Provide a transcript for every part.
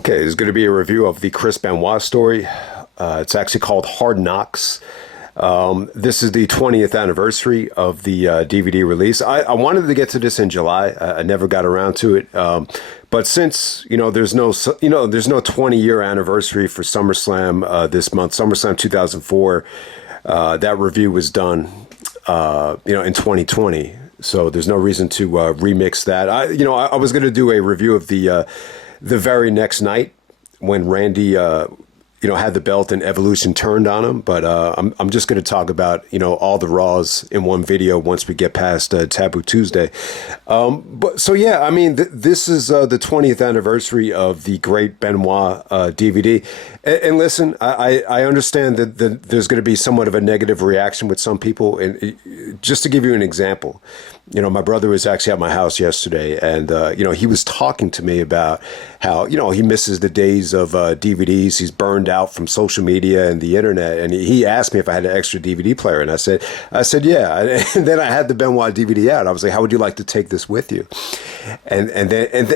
Okay, there's going to be a review of the Chris Benoit story. It's actually called Hard Knocks. This is the 20th anniversary of the DVD release. I wanted to get to this in July. I never got around to it. But since, there's no 20-year anniversary for SummerSlam this month, SummerSlam 2004, that review was done, in 2020. So there's no reason to remix that. I was going to do a review of the very next night when Randy, had the belt and Evolution turned on him. But I'm just going to talk about, all the Raws in one video once we get past Taboo Tuesday. This is the 20th anniversary of the Great Benoit DVD. And listen, I understand that there's going to be somewhat of a negative reaction with some people. And just to give you an example, my brother was actually at my house yesterday, and, he was talking to me about how, he misses the days of DVDs. He's burned out from social media and the internet. And he asked me if I had an extra DVD player. And I said, yeah. And then I had the Benoit DVD out. I was like, how would you like to take this with you? And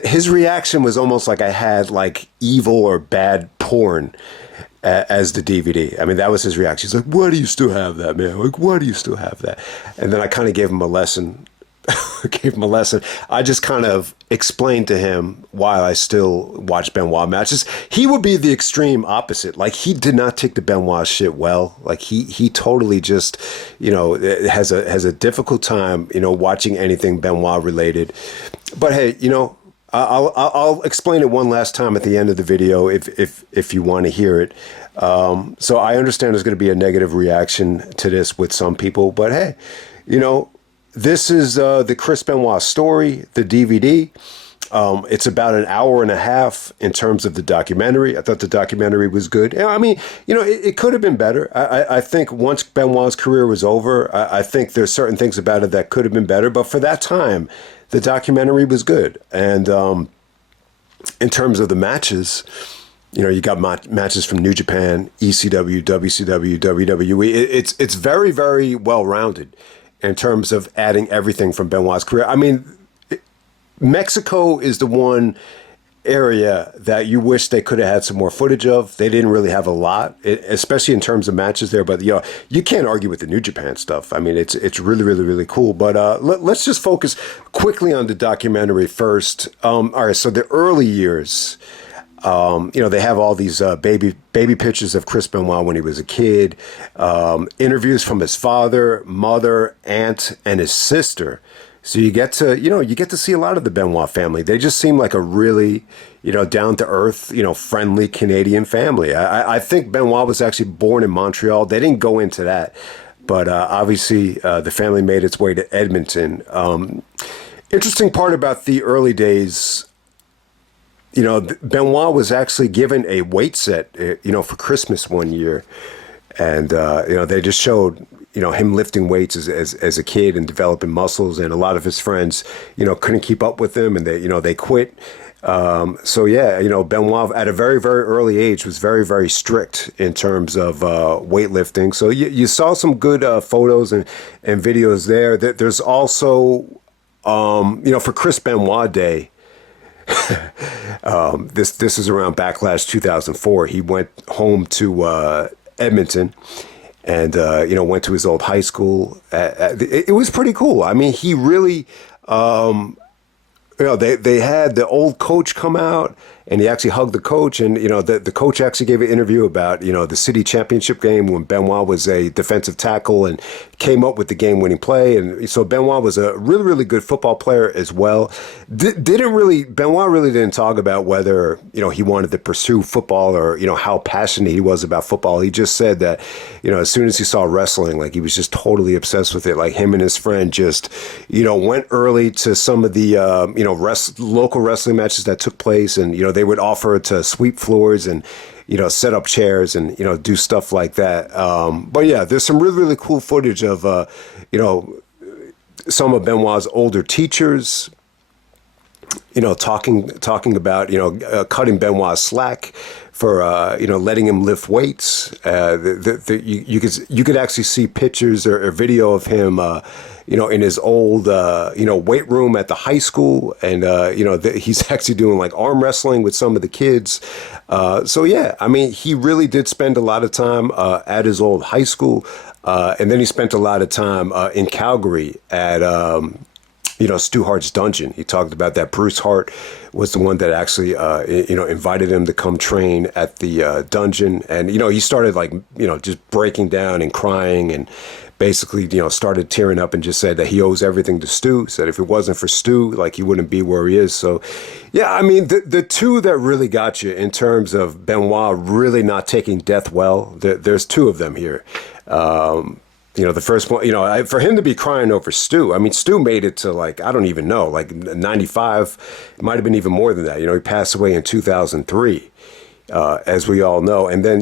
his reaction was almost like I had like evil or bad porn as the DVD. I mean, that was his reaction. He's like, why do you still have that, man? Like, why do you still have that? And then I kind of gave him a lesson. I just kind of explained to him why I still watch Benoit matches. He would be the extreme opposite. Like, he did not take the Benoit shit well. Like, he totally just, has a difficult time, watching anything Benoit related. But hey, I'll explain it one last time at the end of the video if you want to hear it. So I understand there's going to be a negative reaction to this with some people, but hey, this is the Chris Benoit story, the DVD. It's about an hour and a half in terms of the documentary. I thought the documentary was good. I mean, it could have been better. I think once Benoit's career was over, I think there's certain things about it that could have been better. But for that time, the documentary was good. And in terms of the matches, you got matches from New Japan, ECW, WCW, WWE. It's very, very well-rounded in terms of adding everything from Benoit's career. I mean, Mexico is the one area that you wish they could have had some more footage of. They didn't really have a lot, especially in terms of matches there. But, you can't argue with the New Japan stuff. I mean, it's really, really, really cool. But let's just focus quickly on the documentary first. All right, so the early years, they have all these baby pictures of Chris Benoit when he was a kid, interviews from his father, mother, aunt, and his sister. So you get to see a lot of the Benoit family. They just seem like a really, down to earth, friendly Canadian family. I think Benoit was actually born in Montreal. They didn't go into that, but obviously the family made its way to Edmonton. Interesting part about the early days. Benoit was actually given a weight set, for Christmas one year. And, they just showed, him lifting weights as a kid and developing muscles. And a lot of his friends, couldn't keep up with him and they quit. Benoit at a very, very early age was very, very strict in terms of weightlifting. So you saw some good photos and videos there. There's also, for Chris Benoit Day, this is around Backlash 2004. He went home to Edmonton and went to his old high school. It was pretty cool. I mean, he really they had the old coach come out and he actually hugged the coach. And, the coach actually gave an interview about, the city championship game when Benoit was a defensive tackle and came up with the game-winning play. And so Benoit was a really, really good football player as well. Benoit really didn't talk about whether, he wanted to pursue football or, how passionate he was about football. He just said that, as soon as he saw wrestling, like he was just totally obsessed with it. Like him and his friend just, went early to some of the, local wrestling matches that took place. And, they would offer to sweep floors and, set up chairs and, do stuff like that. But yeah, there's some really, really cool footage of, some of Benoit's older teachers, talking about, cutting Benoit slack for, letting him lift weights. You could actually see pictures or video of him, in his old, weight room at the high school. And, he's actually doing like arm wrestling with some of the kids. So, yeah, I mean, he really did spend a lot of time at his old high school. And then he spent a lot of time in Calgary at, Stu Hart's dungeon. He talked about that Bruce Hart was the one that actually, invited him to come train at the dungeon. And, he started like, just breaking down and crying and basically, started tearing up and just said that he owes everything to Stu. Said if it wasn't for Stu, like he wouldn't be where he is. So, yeah, I mean, the two that really got you in terms of Benoit really not taking death well, there's two of them here. The first one, for him to be crying over Stu, I mean, Stu made it to like, I don't even know, like 95, it might have been even more than that. He passed away in 2003, as we all know. And then,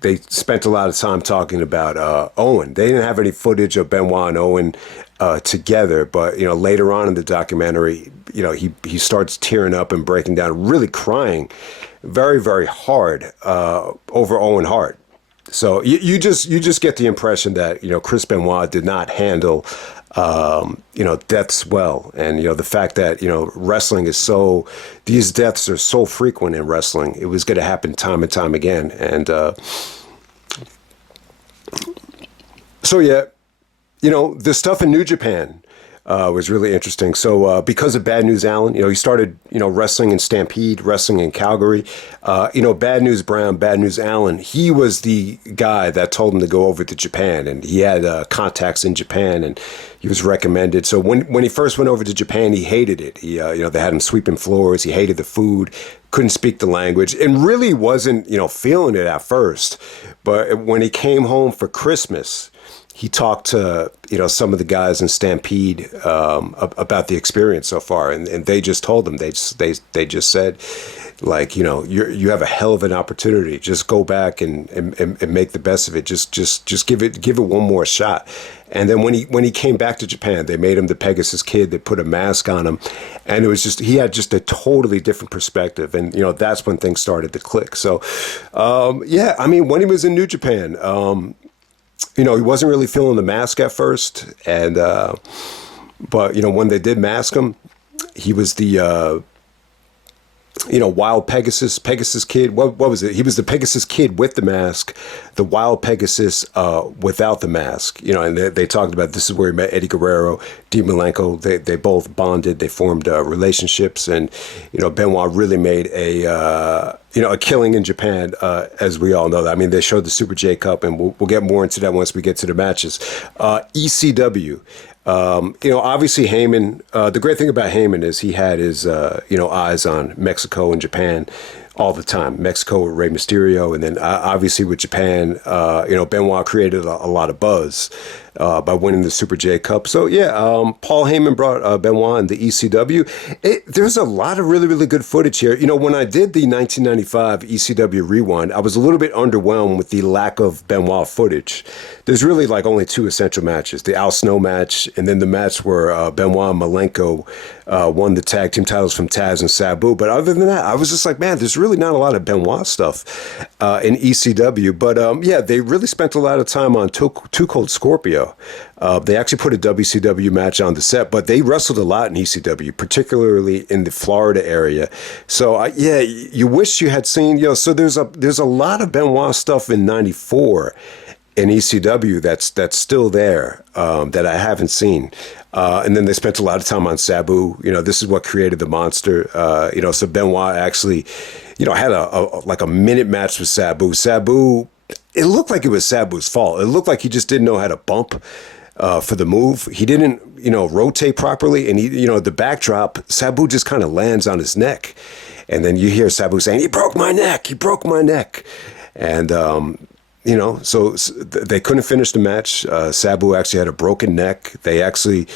they spent a lot of time talking about Owen. They didn't have any footage of Benoit and Owen together, but, later on in the documentary, he starts tearing up and breaking down, really crying very, very hard over Owen Hart. So you just get the impression that, Chris Benoit did not handle, deaths well. And, the fact that, wrestling is these deaths are so frequent in wrestling, it was going to happen time and time again. And so, yeah, the stuff in New Japan was really interesting. So because of Bad News Allen, he started, wrestling in Stampede, wrestling in Calgary. Bad News Brown, Bad News Allen, he was the guy that told him to go over to Japan, and he had contacts in Japan, and he was recommended. So when he first went over to Japan, he hated it. He, they had him sweeping floors. He hated the food, couldn't speak the language, and really wasn't, feeling it at first. But when he came home for Christmas, he talked to, some of the guys in Stampede about the experience so far, and they just told him, they just said, like, you have a hell of an opportunity. Just go back and make the best of it. Just give it one more shot. And then when he came back to Japan, they made him the Pegasus Kid. They put a mask on him, and it was he had just a totally different perspective. And that's when things started to click. So, yeah, I mean, when he was in New Japan. He wasn't really feeling the mask at first, and but when they did mask him, he was the Wild Pegasus Kid. What was it? He was the Pegasus Kid with the mask, the Wild Pegasus without the mask. And they talked about this is where he met Eddie Guerrero, Dean Malenko. They both bonded. They formed relationships, and Benoit really made a killing in Japan, as we all know. I mean, they showed the Super J Cup, and we'll get more into that once we get to the matches. ECW. Obviously Heyman, the great thing about Heyman is he had his, eyes on Mexico and Japan all the time. Mexico with Rey Mysterio, and then obviously with Japan, Benoit created a lot of buzz by winning the Super J Cup. So, yeah, Paul Heyman brought Benoit in the ECW. There's a lot of really, really good footage here. When I did the 1995 ECW Rewind, I was a little bit underwhelmed with the lack of Benoit footage. There's really like only two essential matches, the Al Snow match, and then the match where Benoit and Malenko won the tag team titles from Taz and Sabu. But other than that, I was just like, man, there's really not a lot of Benoit stuff in ECW. But yeah, they really spent a lot of time on Too Cold Scorpio. They actually put a WCW match on the set, but they wrestled a lot in ECW, particularly in the Florida area. So yeah, you wish you had seen, so there's a lot of Benoit stuff in '94 in ECW that's still there that I haven't seen. And then they spent a lot of time on Sabu. This is what created the monster. So Benoit actually, had a minute match with Sabu. Sabu, it looked like it was Sabu's fault. It looked like he just didn't know how to bump for the move. He didn't, rotate properly. And the backdrop, Sabu just kind of lands on his neck. And then you hear Sabu saying, he broke my neck. And, so they couldn't finish the match. Sabu actually had a broken neck. They actually,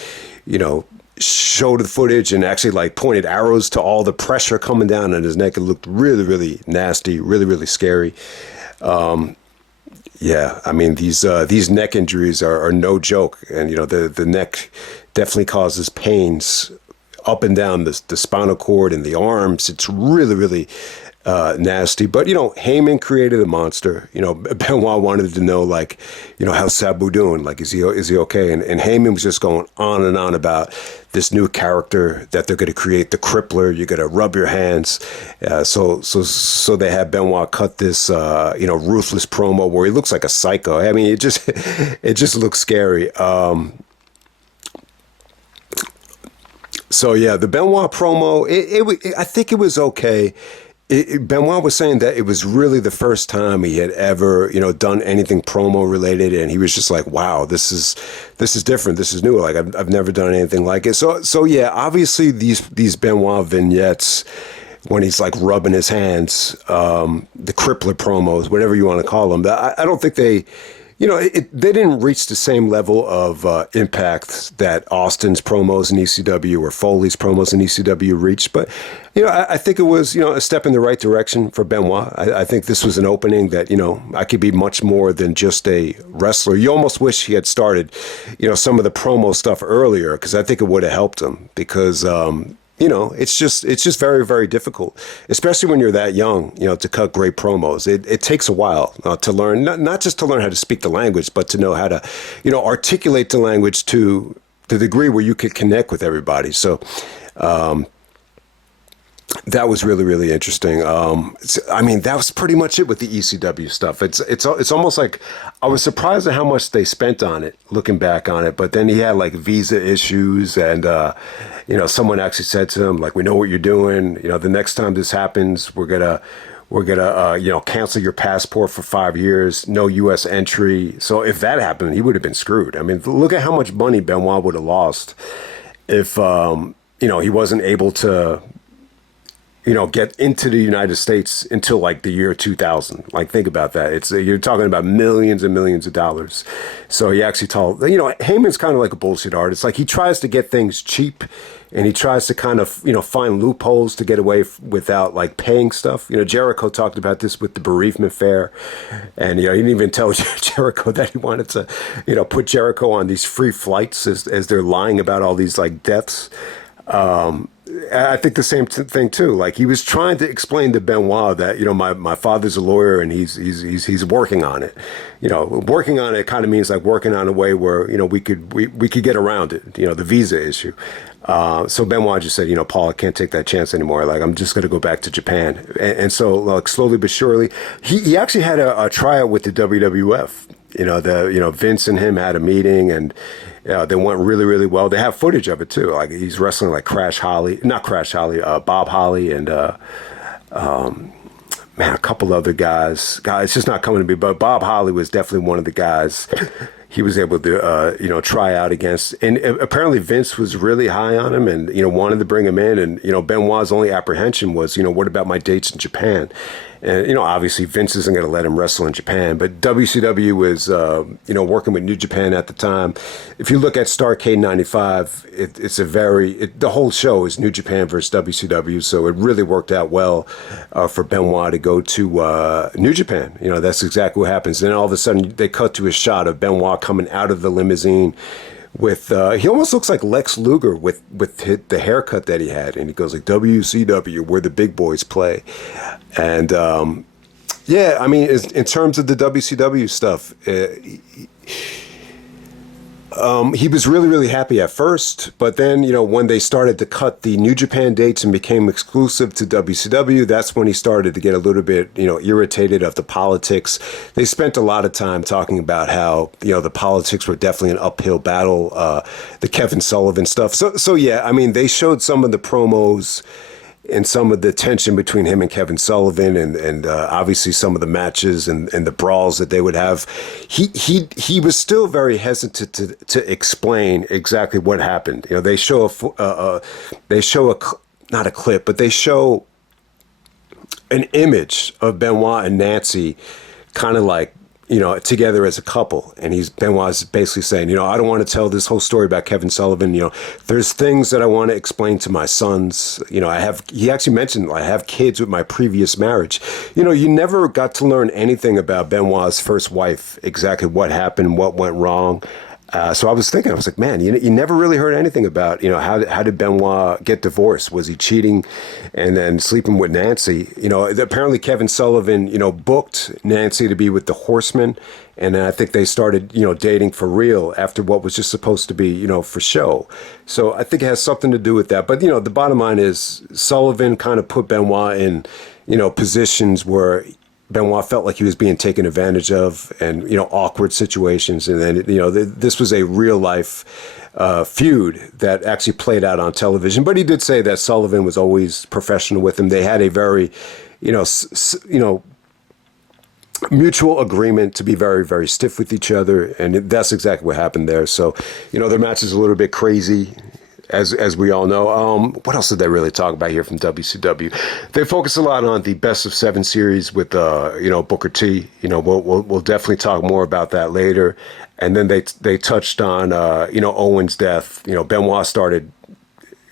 showed the footage and actually pointed arrows to all the pressure coming down on his neck. It looked really, really nasty, really, really scary. Yeah, I mean, these neck injuries are no joke. And, the neck definitely causes pains up and down the spinal cord and the arms. It's really, really nasty. But, Heyman created a monster. Benoit wanted to know, like, how's Sabu doing? Like, is he okay? And Heyman was just going on and on about this new character that they're going to create, the Crippler. You're going to rub your hands. So they had Benoit cut this, ruthless promo where he looks like a psycho. I mean, it just looks scary. So yeah, the Benoit promo, I think it was okay. Benoit was saying that it was really the first time he had ever, done anything promo related, and he was just like, "Wow, this is different. This is new. Like I've never done anything like it." So yeah, obviously these Benoit vignettes, when he's like rubbing his hands, the Crippler promos, whatever you want to call them, I don't think they. They didn't reach the same level of impact that Austin's promos in ECW or Foley's promos in ECW reached. But, I think it was, a step in the right direction for Benoit. I think this was an opening that, I could be much more than just a wrestler. You almost wish he had started, some of the promo stuff earlier, because I think it would have helped him because, it's just very, very difficult, especially when you're that young, to cut great promos. It takes a while to learn, not just to learn how to speak the language, but to know how to, articulate the language to the degree where you could connect with everybody. So, that was really, really interesting. That was pretty much it with the ECW stuff. It's almost like I was surprised at how much they spent on it, looking back on it. But then he had like visa issues, and someone actually said to him, like, "We know what you're doing. The next time this happens, we're gonna cancel your passport for 5 years, no U.S. entry." So if that happened, he would have been screwed. I mean, look at how much money Benoit would have lost if he wasn't able to. Get into the United States until like the year 2000. Like, think about that. You're talking about millions and millions of dollars. So he actually told, Heyman's kind of like a bullshit artist. Like, he tries to get things cheap, and he tries to kind of, find loopholes to get away without like paying stuff. Jericho talked about this with the bereavement fair, and, he didn't even tell Jericho that he wanted to, put Jericho on these free flights as they're lying about all these like deaths. I think the same thing too. Like, he was trying to explain to Benoit that, my father's a lawyer and he's working on it. Working on it kind of means like working on a way where, we could get around it, the visa issue. So Benoit just said, "Paul, I can't take that chance anymore. Like, I'm just going to go back to Japan." And so, like, slowly but surely, he actually had a tryout with the WWF. Vince and him had a meeting, and they went really, really well. They have footage of it too. Like, he's wrestling like Bob Holly, and a couple other guys. It's just not coming to me, but Bob Holly was definitely one of the guys he was able to, try out against. And apparently Vince was really high on him and, wanted to bring him in. And, Benoit's only apprehension was, what about my dates in Japan? And, obviously Vince isn't going to let him wrestle in Japan, but WCW was, working with New Japan at the time. If you look at Starrcade 95, the whole show is New Japan versus WCW. So it really worked out well for Benoit to go to New Japan. That's exactly what happens. Then all of a sudden they cut to a shot of Benoit coming out of the limousine with he almost looks like Lex Luger with the haircut that he had, and he goes like, "WCW, where the big boys play." And in terms of the WCW stuff, he was really, really happy at first, but then, when they started to cut the New Japan dates and became exclusive to WCW, that's when he started to get a little bit, irritated of the politics. They spent a lot of time talking about how, the politics were definitely an uphill battle, the Kevin Sullivan stuff. So yeah, they showed some of the promos and some of the tension between him and Kevin Sullivan, and obviously some of the matches and the brawls that they would have. He was still very hesitant to explain exactly what happened. They show not a clip, but they show an image of Benoit and Nancy kind of like, together as a couple. And Benoit's basically saying, I don't want to tell this whole story about Kevin Sullivan. There's things that I want to explain to my sons. He actually mentioned, I have kids with my previous marriage. You never got to learn anything about Benoit's first wife, exactly what happened, what went wrong. So I was thinking, I was like, man, you never really heard anything about, how did Benoit get divorced? Was he cheating and then sleeping with Nancy? Apparently Kevin Sullivan, booked Nancy to be with the Horsemen. And then I think they started, dating for real after what was just supposed to be, for show. So I think it has something to do with that. But, the bottom line is Sullivan kind of put Benoit in, positions where Benoit felt like he was being taken advantage of, and awkward situations, and then this was a real life feud that actually played out on television. But he did say that Sullivan was always professional with him. They had a very mutual agreement to be very, very stiff with each other, and that's exactly what happened there. So their match is a little bit crazy, as we all know. What else did they really talk about here from WCW? They focus a lot on the best of 7 series with Booker T. We'll definitely talk more about that later. And then they touched on Owen's death. Benoit started.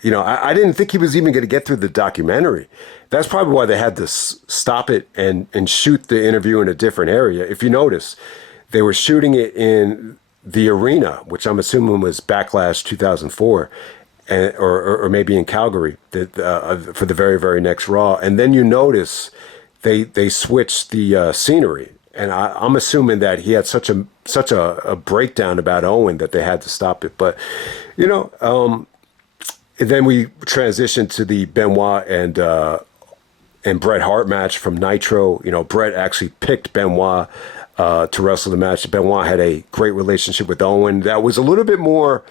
I didn't think he was even going to get through the documentary. That's probably why they had to stop it and shoot the interview in a different area. If you notice, they were shooting it in the arena, which I'm assuming was Backlash 2004. Or maybe in Calgary for the very, very next Raw. And then you notice they switched the scenery. And I'm assuming that he had such a breakdown about Owen that they had to stop it. But, and then we transitioned to the Benoit and Bret Hart match from Nitro. Bret actually picked Benoit to wrestle the match. Benoit had a great relationship with Owen. That was a little bit more...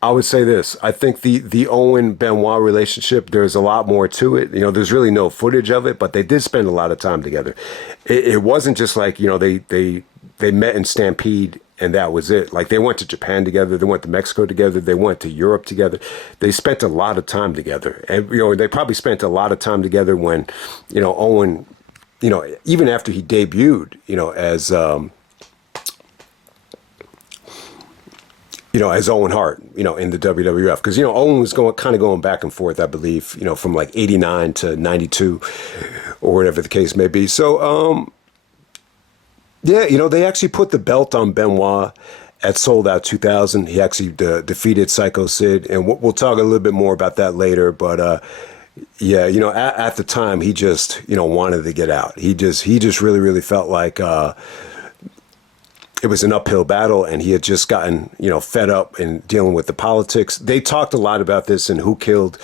I would say this. I think the Owen-Benoit relationship, there's a lot more to it. There's really no footage of it, but they did spend a lot of time together. It wasn't just like, they met in Stampede and that was it. Like, they went to Japan together. They went to Mexico together. They went to Europe together. They spent a lot of time together. And, they probably spent a lot of time together when, Owen, even after he debuted, as... as Owen Hart, in the WWF. Because, Owen was going back and forth, I believe, from like 89 to 92 or whatever the case may be. So, they actually put the belt on Benoit at Sold Out 2000. He actually defeated Psycho Sid. And we'll talk a little bit more about that later. But, at the time, he just, wanted to get out. He just really, really felt like... it was an uphill battle, and he had just gotten, fed up in dealing with the politics. They talked a lot about this in Who Killed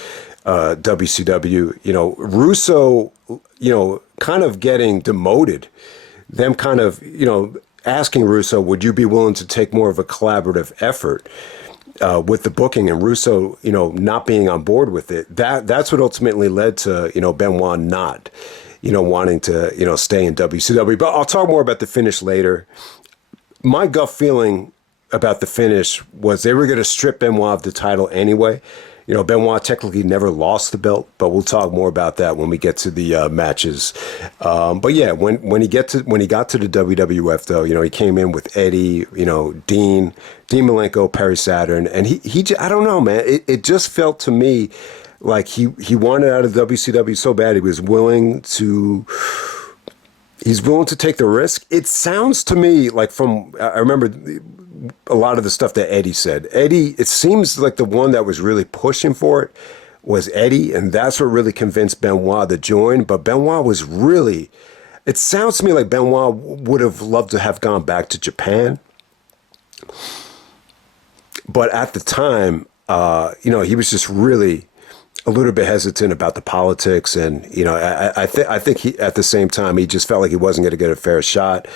WCW. Russo, kind of getting demoted, them kind of, asking Russo, would you be willing to take more of a collaborative effort with the booking, and Russo, not being on board with it. That's what ultimately led to, Benoit not, wanting to, stay in WCW. But I'll talk more about the finish later. My gut feeling about the finish was they were going to strip Benoit of the title anyway. Benoit technically never lost the belt, but we'll talk more about that when we get to the matches. But yeah, when he got to the WWF though, he came in with Eddie, Dean Malenko, Perry Saturn, and he I don't know, man. It just felt to me like he wanted out of WCW so bad he was willing to. He's willing to take the risk. It sounds to me like I remember a lot of the stuff that Eddie said. Eddie, it seems like the one that was really pushing for it was Eddie, and that's what really convinced Benoit to join. But Benoit was really, it sounds to me like Benoit would have loved to have gone back to Japan. But at the time, he was just really a little bit hesitant about the politics, and I think he, at the same time, he just felt like he wasn't going to get a fair shot.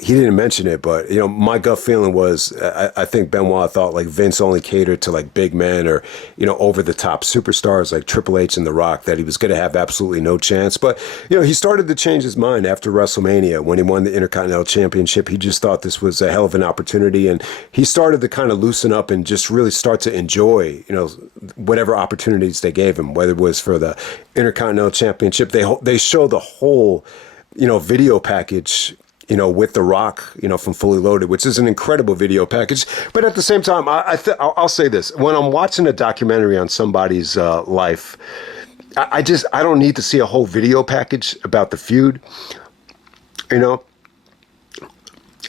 He didn't mention it, but my gut feeling was I think Benoit thought like Vince only catered to like big men or over the top superstars like Triple H and The Rock, that he was going to have absolutely no chance. But he started to change his mind after WrestleMania when he won the Intercontinental Championship. He just thought this was a hell of an opportunity, and he started to kind of loosen up and just really start to enjoy whatever opportunities they gave him, whether it was for the Intercontinental Championship. They show the whole, video package, with The Rock, from Fully Loaded, which is an incredible video package. But at the same time, I'll say this: when I'm watching a documentary on somebody's life, I don't need to see a whole video package about the feud.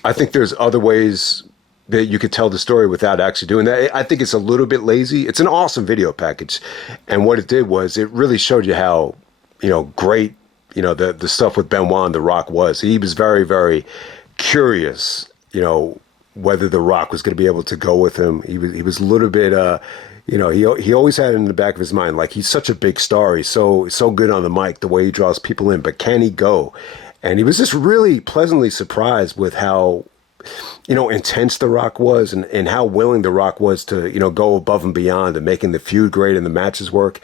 I think there's other ways that you could tell the story without actually doing that. I think it's a little bit lazy. It's an awesome video package. And what it did was it really showed you how, great, the stuff with Benoit and The Rock was. He was very, very curious, whether The Rock was going to be able to go with him. He was a little bit, he always had it in the back of his mind, like he's such a big star. He's so good on the mic, the way he draws people in, but can he go? And he was just really pleasantly surprised with how, intense The Rock was and how willing The Rock was to, go above and beyond and making the feud great and the matches work.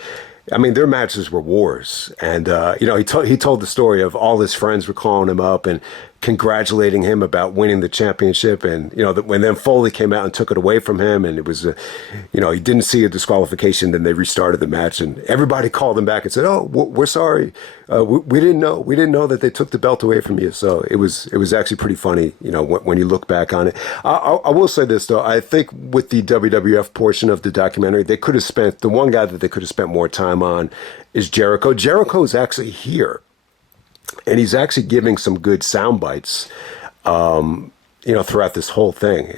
I mean, their matches were wars. And, he told the story of all his friends were calling him up and congratulating him about winning the championship. And, when then Foley came out and took it away from him and it was, he didn't see a disqualification, then they restarted the match and everybody called him back and said, oh, we're sorry. We didn't know. We didn't know that they took the belt away from you. So it was actually pretty funny, when you look back on it. I will say this, though. I think with the WWF portion of the documentary, they could have spent, the one guy that they could have spent more time on is Jericho. Jericho is actually here. And he's actually giving some good sound bites, throughout this whole thing.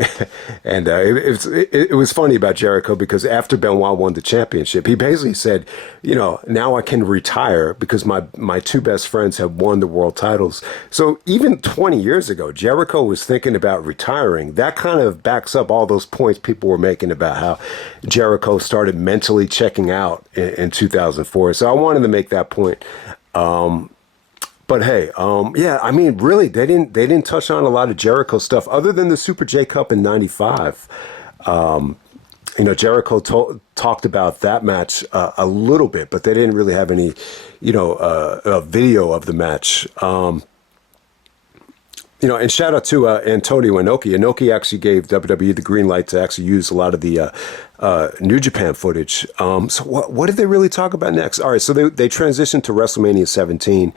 And it was funny about Jericho because after Benoit won the championship, he basically said, now I can retire because my two best friends have won the world titles. So even 20 years ago, Jericho was thinking about retiring. That kind of backs up all those points people were making about how Jericho started mentally checking out in 2004. So I wanted to make that point. But hey, I mean, really, they didn't touch on a lot of Jericho stuff other than the Super J Cup in '95. Jericho talked about that match a little bit, but they didn't really have any, a video of the match. And shout out to Antonio Inoki. Inoki actually gave WWE the green light to actually use a lot of the New Japan footage. So what did they really talk about next? All right, so they transitioned to WrestleMania 17.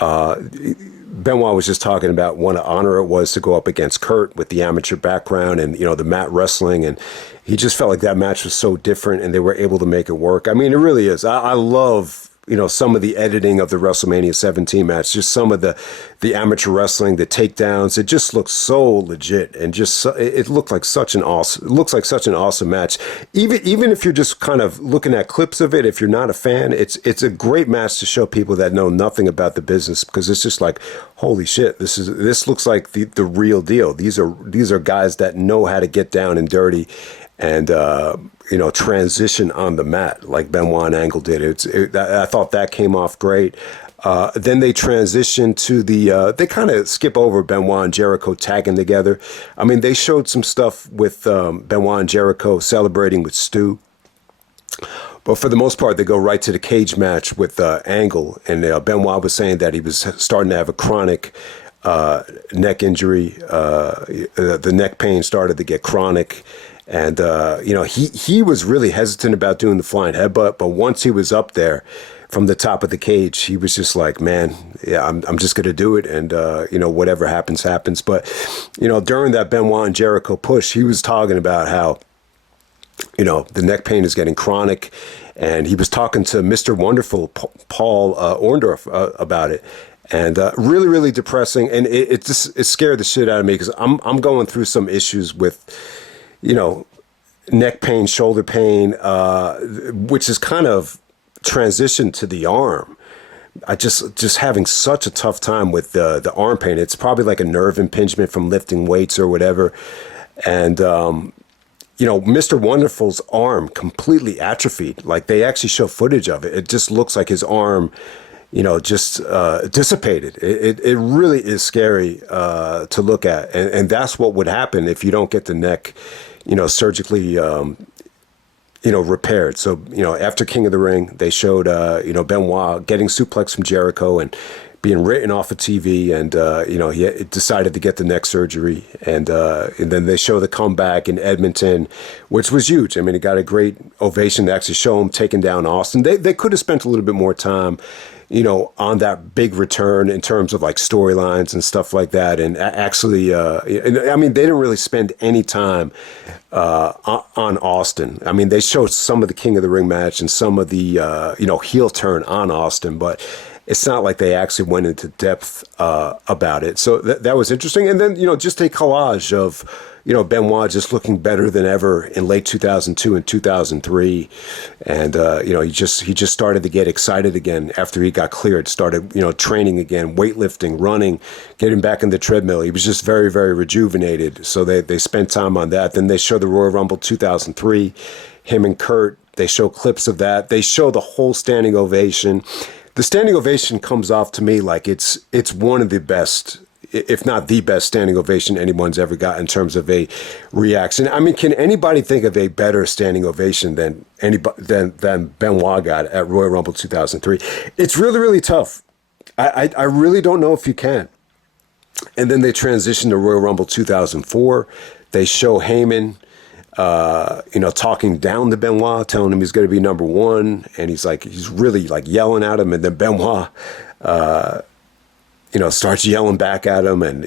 Benoit was just talking about what an honor it was to go up against Kurt with the amateur background and, the mat wrestling. And he just felt like that match was so different and they were able to make it work. I mean, it really is. I love, some of the editing of the WrestleMania 17 match, just some of the amateur wrestling, the takedowns. It just looks so legit and it looks like such an awesome match. Even if you're just kind of looking at clips of it, if you're not a fan, it's a great match to show people that know nothing about the business because it's just like, holy shit, this looks like the real deal. These are guys that know how to get down and dirty and transition on the mat like Benoit and Angle did. I thought that came off great. Then they transitioned to they kind of skip over Benoit and Jericho tagging together. I mean, they showed some stuff with Benoit and Jericho celebrating with Stu. But for the most part, they go right to the cage match with Angle. And Benoit was saying that he was starting to have a chronic neck injury. The neck pain started to get chronic. And, he was really hesitant about doing the flying headbutt. But once he was up there from the top of the cage, he was just like, man, yeah, I'm just going to do it. And, whatever happens, happens. But, during that Benoit and Jericho push, he was talking about how, the neck pain is getting chronic. And he was talking to Mr. Wonderful, Paul Orndorff, about it. And really, really depressing. And it scared the shit out of me because I'm going through some issues with, neck pain, shoulder pain, which is kind of transitioned to the arm. I just having such a tough time with the arm pain. It's probably like a nerve impingement from lifting weights or whatever. And, Mr. Wonderful's arm completely atrophied. Like they actually show footage of it. It just looks like his arm, just dissipated. It really is scary to look at. And that's what would happen if you don't get the neck, surgically, repaired. So, after King of the Ring, they showed, Benoit getting suplex from Jericho and being written off of TV. And, he decided to get the neck surgery. And then they show the comeback in Edmonton, which was huge. I mean, it got a great ovation to actually show him taking down Austin. They could have spent a little bit more time, on that big return in terms of like storylines and stuff like that. And actually, they didn't really spend any time on Austin. I mean, they showed some of the King of the Ring match and some of the, heel turn on Austin, but it's not like they actually went into depth about it. So that was interesting. And then, just a collage of, Benoit just looking better than ever in late 2002 and 2003. And, he just started to get excited again after he got cleared, started, training again, weightlifting, running, getting back in the treadmill. He was just very, very rejuvenated. So they spent time on that. Then they show the Royal Rumble 2003, him and Kurt. They show clips of that. They show the whole standing ovation. The standing ovation comes off to me like it's one of the best, if not the best standing ovation anyone's ever got in terms of a reaction. I mean, can anybody think of a better standing ovation than Benoit got at Royal Rumble 2003? It's really, really tough. I really don't know if you can. And then they transition to Royal Rumble 2004. They show Heyman, talking down to Benoit, telling him he's going to be number one. And he's really like yelling at him. And then Benoit, starts yelling back at him and,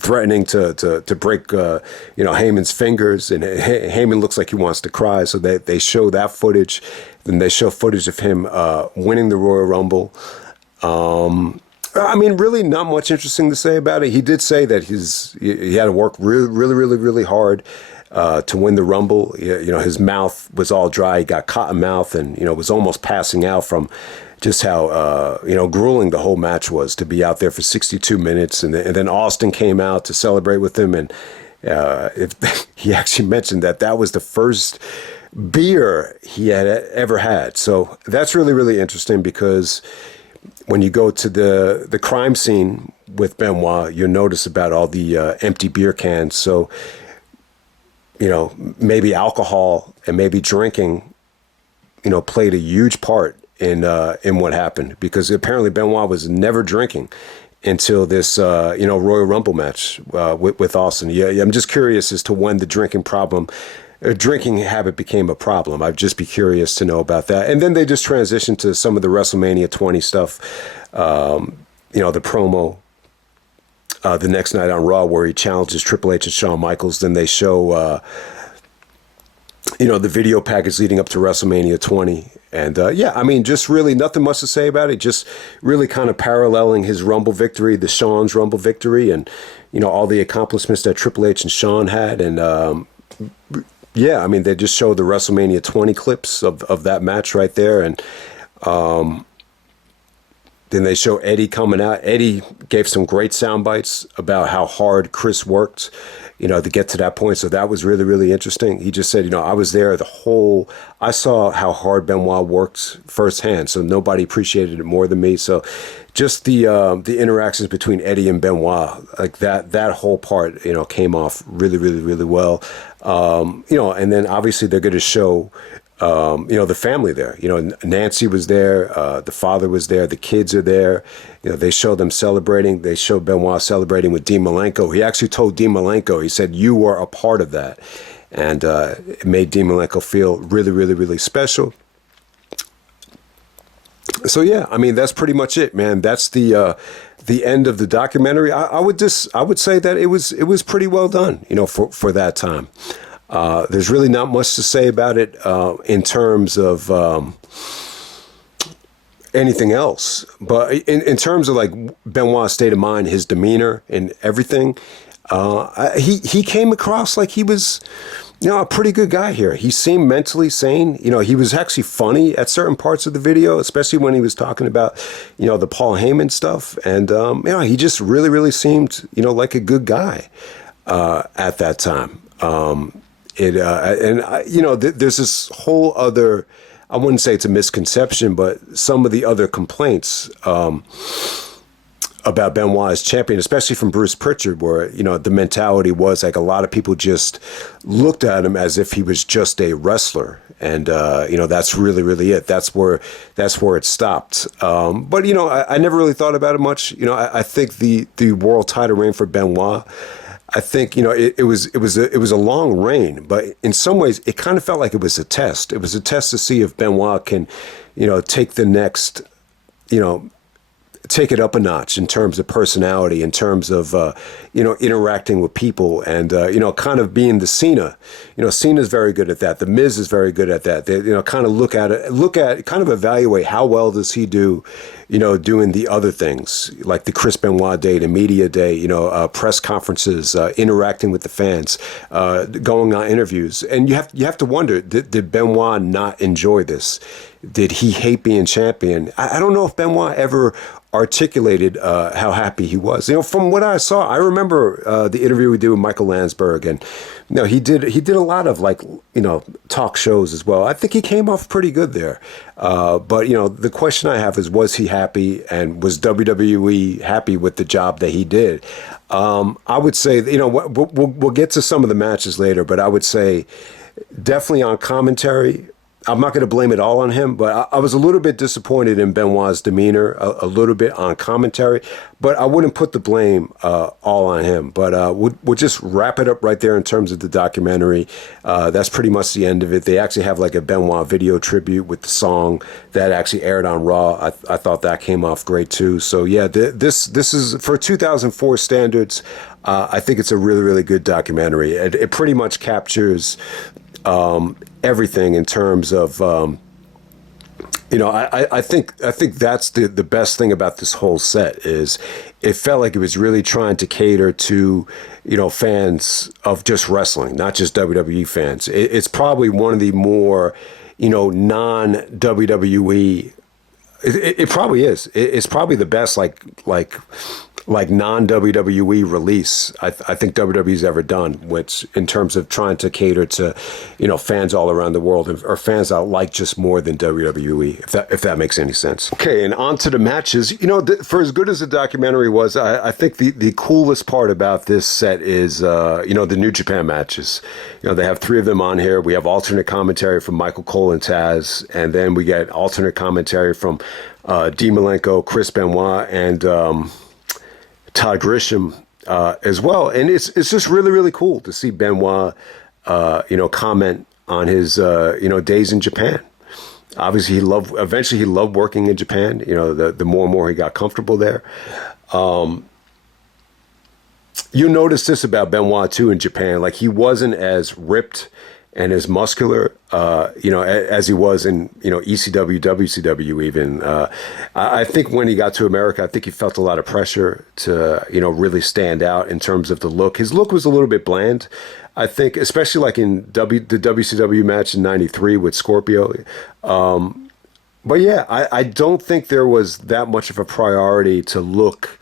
threatening to break, Heyman's fingers. And Heyman looks like he wants to cry. So they show that footage. Then they show footage of him winning the Royal Rumble. I mean, really not much interesting to say about it. He did say that he had to work really, really, really, really hard to win the Rumble. His mouth was all dry. He got cotton mouth and, was almost passing out from just how, grueling the whole match was to be out there for 62 minutes. And then Austin came out to celebrate with him. And he actually mentioned that was the first beer he had ever had. So that's really, really interesting because when you go to the crime scene with Benoit, you'll notice about all the empty beer cans. So, maybe alcohol and maybe drinking, played a huge part in what happened, because apparently Benoit was never drinking until this, Royal Rumble match with Austin. Yeah, I'm just curious as to when the drinking habit became a problem. I'd just be curious to know about that. And then they just transitioned to some of the WrestleMania 20 stuff, the promo, the next night on Raw where he challenges Triple H and Shawn Michaels. Then they show, the video package leading up to WrestleMania 20. And just really nothing much to say about it. Just really kind of paralleling his Rumble victory, the Shawn's Rumble victory, and, all the accomplishments that Triple H and Shawn had. And, they just showed the WrestleMania 20 clips of that match right there. And then they show Eddie coming out. Eddie gave some great sound bites about how hard Chris worked, to get to that point. So that was really, really interesting. He just said, I was there I saw how hard Benoit worked firsthand. So nobody appreciated it more than me. So just the interactions between Eddie and Benoit, like that whole part, came off really, really, really well. And then obviously they're going to show, the family there. Nancy was there, the father was there, the kids are there. They show them celebrating. They show Benoit celebrating with Dean Malenko. He actually told Dean Malenko, he said, "You were a part of that." And it made Dean Malenko feel really, really, really special. So that's pretty much it, man. That's the end of the documentary. I would say that it was pretty well done, for that time. There's really not much to say about it in terms of anything else. But in terms of like Benoit's state of mind, his demeanor and everything, he came across like he was, a pretty good guy here. He seemed mentally sane. He was actually funny at certain parts of the video, especially when he was talking about, the Paul Heyman stuff. And, he just really, really seemed, like a good guy at that time. There's this whole other, I wouldn't say it's a misconception, but some of the other complaints about Benoit as champion, especially from Bruce Pritchard, where, the mentality was like a lot of people just looked at him as if he was just a wrestler. And, that's really, really it. That's where it stopped. But, I never really thought about it much. I think the world title reign for Benoit, I think, it was a long reign, but in some ways it kind of felt like it was a test. It was a test to see if Benoit can, take the next, take it up a notch in terms of personality, in terms of, interacting with people and, kind of being the Cena. Cena's very good at that. The Miz is very good at that. They, kind of look at, kind of evaluate how well does he do, doing the other things like the Chris Benoit Day, the media day, press conferences, interacting with the fans, going on interviews. And you have to wonder, did Benoit not enjoy this? Did he hate being champion? I don't know if Benoit ever articulated how happy he was. From what I saw, I remember the interview we did with Michael Landsberg, and he did a lot of talk shows as well. I think he came off pretty good there. But the question I have is, was he happy, and was WWE happy with the job that he did? I would say, we'll get to some of the matches later, but I would say definitely on commentary. I'm not going to blame it all on him, but I was a little bit disappointed in Benoit's demeanor, a little bit on commentary, but I wouldn't put the blame all on him. But we'll just wrap it up right there in terms of the documentary. That's pretty much the end of it. They actually have like a Benoit video tribute with the song that actually aired on Raw. I thought that came off great too. So yeah, this is, for 2004 standards, I think it's a really, really good documentary. It pretty much captures everything in terms of, I think that's the best thing about this whole set is it felt like it was really trying to cater to, fans of just wrestling, not just WWE fans. It's probably one of the more, non-WWE. It probably is. It's probably the best, like non-WWE release I think WWE's ever done, which in terms of trying to cater to, fans all around the world, or fans that like just more than WWE, if that makes any sense. Okay, and on to the matches. For as good as the documentary was, I think the coolest part about this set is, the New Japan matches. They have 3 of them on here. We have alternate commentary from Michael Cole and Taz, and then we get alternate commentary from Dean Malenko, Chris Benoit, and Todd Grisham as well. And it's just really, really cool to see Benoit, comment on his, days in Japan. Obviously, eventually he loved working in Japan, the more and more he got comfortable there. You notice this about Benoit too in Japan, like he wasn't as ripped and as muscular, as he was in, ECW, WCW even. I think when he got to America, I think he felt a lot of pressure to, really stand out in terms of the look. His look was a little bit bland, I think, especially like in the WCW match in '93 with Scorpio. But yeah, I don't think there was that much of a priority to look,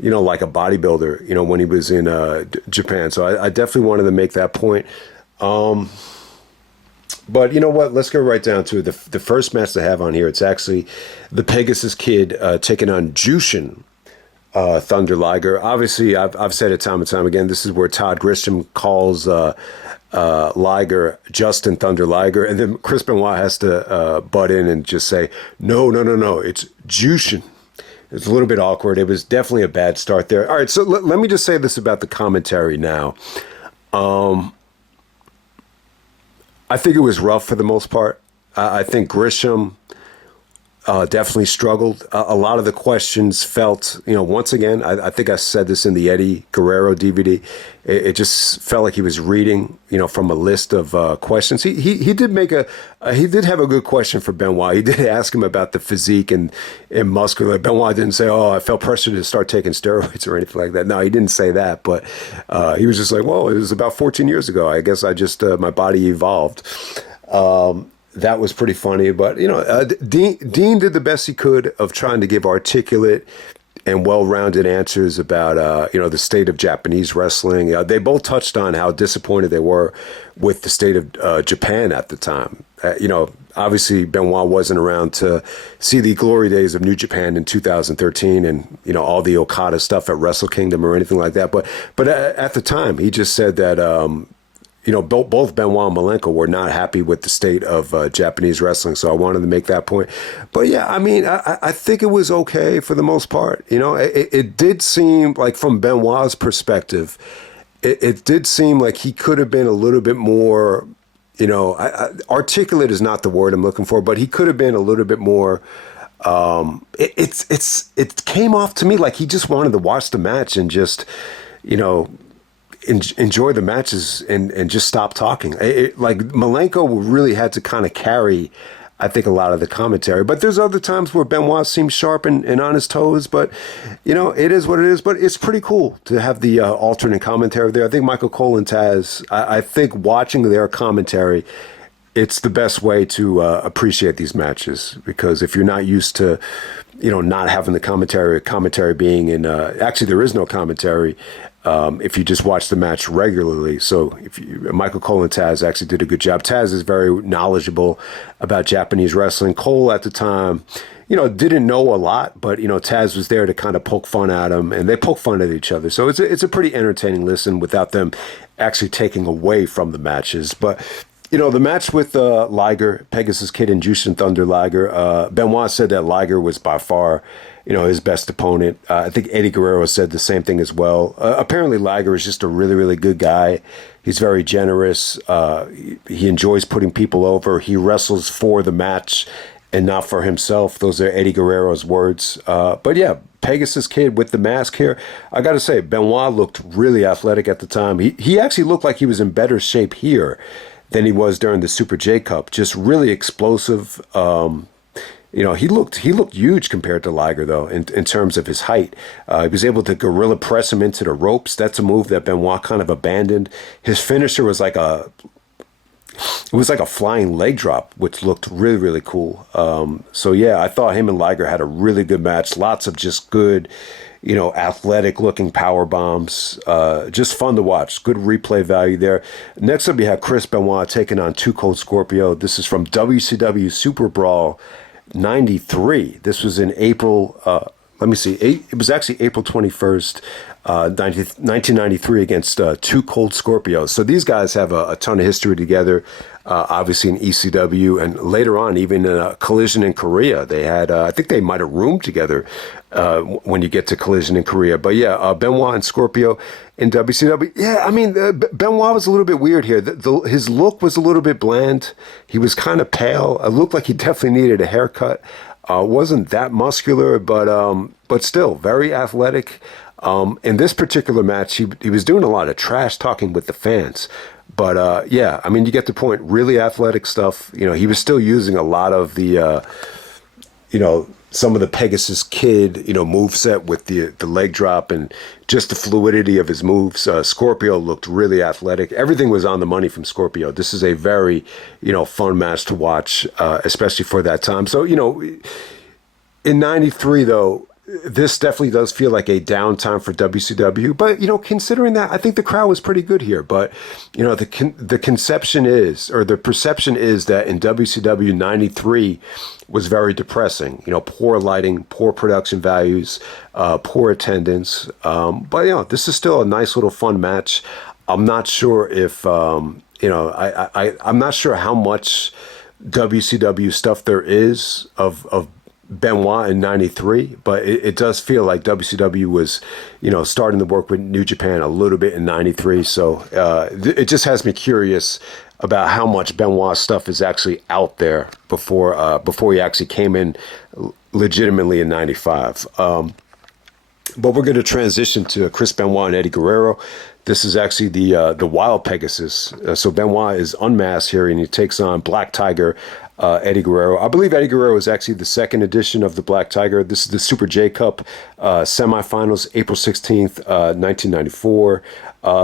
like a bodybuilder, when he was in Japan. So I definitely wanted to make that point. But you know what? Let's go right down to it. The first match they have on here, it's actually the Pegasus Kid taking on Jushin Thunder Liger. Obviously, I've said it time and time again, this is where Todd Grisham calls Liger Justin Thunder Liger, and then Chris Benoit has to butt in and just say, no, it's Jushin. It's a little bit awkward. It was definitely a bad start there. All right, so let me just say this about the commentary now. I think it was rough for the most part. I think Grisham definitely struggled. A lot of the questions felt, once again, I think I said this in the Eddie Guerrero DVD. It just felt like he was reading, from a list of questions. He did he did have a good question for Benoit. He did ask him about the physique and muscular. Benoit didn't say, "Oh, I felt pressure to start taking steroids" or anything like that. No, he didn't say that. But he was just like, "Well, it was about 14 years ago. I guess I just my body evolved." That was pretty funny, but Dean did the best he could of trying to give articulate and well-rounded answers about the state of Japanese wrestling. They both touched on how disappointed they were with the state of Japan at the time. Obviously Benoit wasn't around to see the glory days of New Japan in 2013 and all the Okada stuff at Wrestle Kingdom or anything like that. But at the time, he just said that. Both Benoit and Malenko were not happy with the state of Japanese wrestling, so I wanted to make that point. But yeah, I mean, I think it was okay for the most part. It did seem like, from Benoit's perspective, it did seem like he could have been a little bit more, articulate is not the word I'm looking for, but he could have been a little bit more. It came off to me like he just wanted to watch the match and just, enjoy the matches and just stop talking. Like Malenko really had to kind of carry I think, a lot of the commentary. But there's other times where Benoit seems sharp and on his toes. But, it is what it is. But it's pretty cool to have the alternate commentary there. I think Michael Cole and Taz, I think watching their commentary, it's the best way to appreciate these matches, because if you're not used to, not having the commentary being in, actually there is no commentary if you just watch the match regularly. So Michael Cole and Taz actually did a good job. Taz is very knowledgeable about Japanese wrestling. Cole at the time, didn't know a lot, but, Taz was there to kind of poke fun at him, and they poke fun at each other. So it's a pretty entertaining listen without them actually taking away from the matches. But the match with Liger, Pegasus Kid, and Jushin Thunder Liger, Benoit said that Liger was by far, his best opponent. I think Eddie Guerrero said the same thing as well. Apparently, Liger is just a really, really good guy. He's very generous. He enjoys putting people over. He wrestles for the match and not for himself. Those are Eddie Guerrero's words. But yeah, Pegasus Kid with the mask here. I got to say, Benoit looked really athletic at the time. He actually looked like he was in better shape here than he was during the Super J Cup. Just really explosive. He looked huge compared to Liger, though, in terms of his height. He was able to gorilla press him into the ropes. That's a move that Benoit kind of abandoned. His finisher was like a flying leg drop, which looked really, really cool. So yeah, I thought him and Liger had a really good match. Lots of just good, athletic looking power bombs. Just fun to watch. Good replay value there. Next up, you have Chris Benoit taking on Too Cold Scorpio. This is from WCW SuperBrawl 93. This was in April. It was actually April 21st, 1993 against Too Cold Scorpio. So these guys have a ton of history together, obviously in ECW, and later on, even in a Collision in Korea. They had, I think they might have roomed together when you get to Collision in Korea. But yeah, Benoit and Scorpio in WCW. Yeah, I mean, Benoit was a little bit weird here. His look was a little bit bland. He was kind of pale. It looked like he definitely needed a haircut. Wasn't that muscular, but still very athletic. In this particular match, he was doing a lot of trash talking with the fans. But yeah, I mean, you get the point. Really athletic stuff. He was still using a lot of the, some of the Pegasus Kid, moveset with the leg drop and just the fluidity of his moves. Scorpio looked really athletic. Everything was on the money from Scorpio. This is a very, fun match to watch, especially for that time. So, in 93, though, this definitely does feel like a downtime for WCW. But, considering that, I think the crowd was pretty good here. But, the conception is, or the perception is, that in WCW 93 was very depressing. Poor lighting, poor production values, poor attendance. But, this is still a nice little fun match. I'm not sure if, I'm not sure how much WCW stuff there is of Benoit in 93, but it does feel like WCW was, starting to work with New Japan a little bit in 93. So it just has me curious about how much Benoit stuff is actually out there before he actually came in legitimately in 95. But we're going to transition to Chris Benoit and Eddie Guerrero. This is actually the Wild Pegasus. So Benoit is unmasked here, and he takes on Black Tiger, Eddie Guerrero. I believe Eddie Guerrero is actually the second edition of the Black Tiger. This is the Super J Cup semifinals, April 16th, 1994.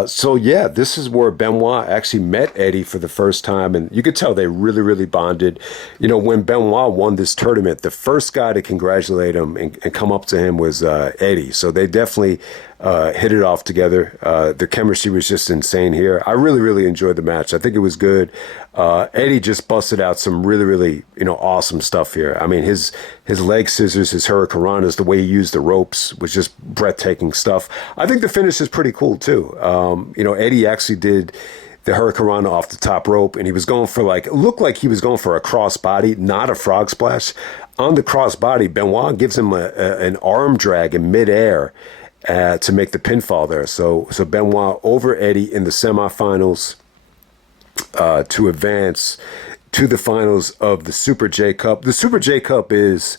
So yeah, this is where Benoit actually met Eddie for the first time, and you could tell they really, really bonded. When Benoit won this tournament, the first guy to congratulate him and come up to him was Eddie. So they definitely hit it off together. The chemistry was just insane here. I really, really enjoyed the match. I think it was good. Eddie just busted out some really, really, awesome stuff here. I mean, his leg scissors, his hurricanranas, the way he used the ropes was just breathtaking stuff. I think the finish is pretty cool too. Eddie actually did the hurricanrana off the top rope, and he was going for looked like he was going for a crossbody, not a frog splash. On the crossbody, Benoit gives him an arm drag in midair to make the pinfall there. So Benoit over Eddie in the semifinals to advance to the finals of the Super J Cup. The Super J Cup is,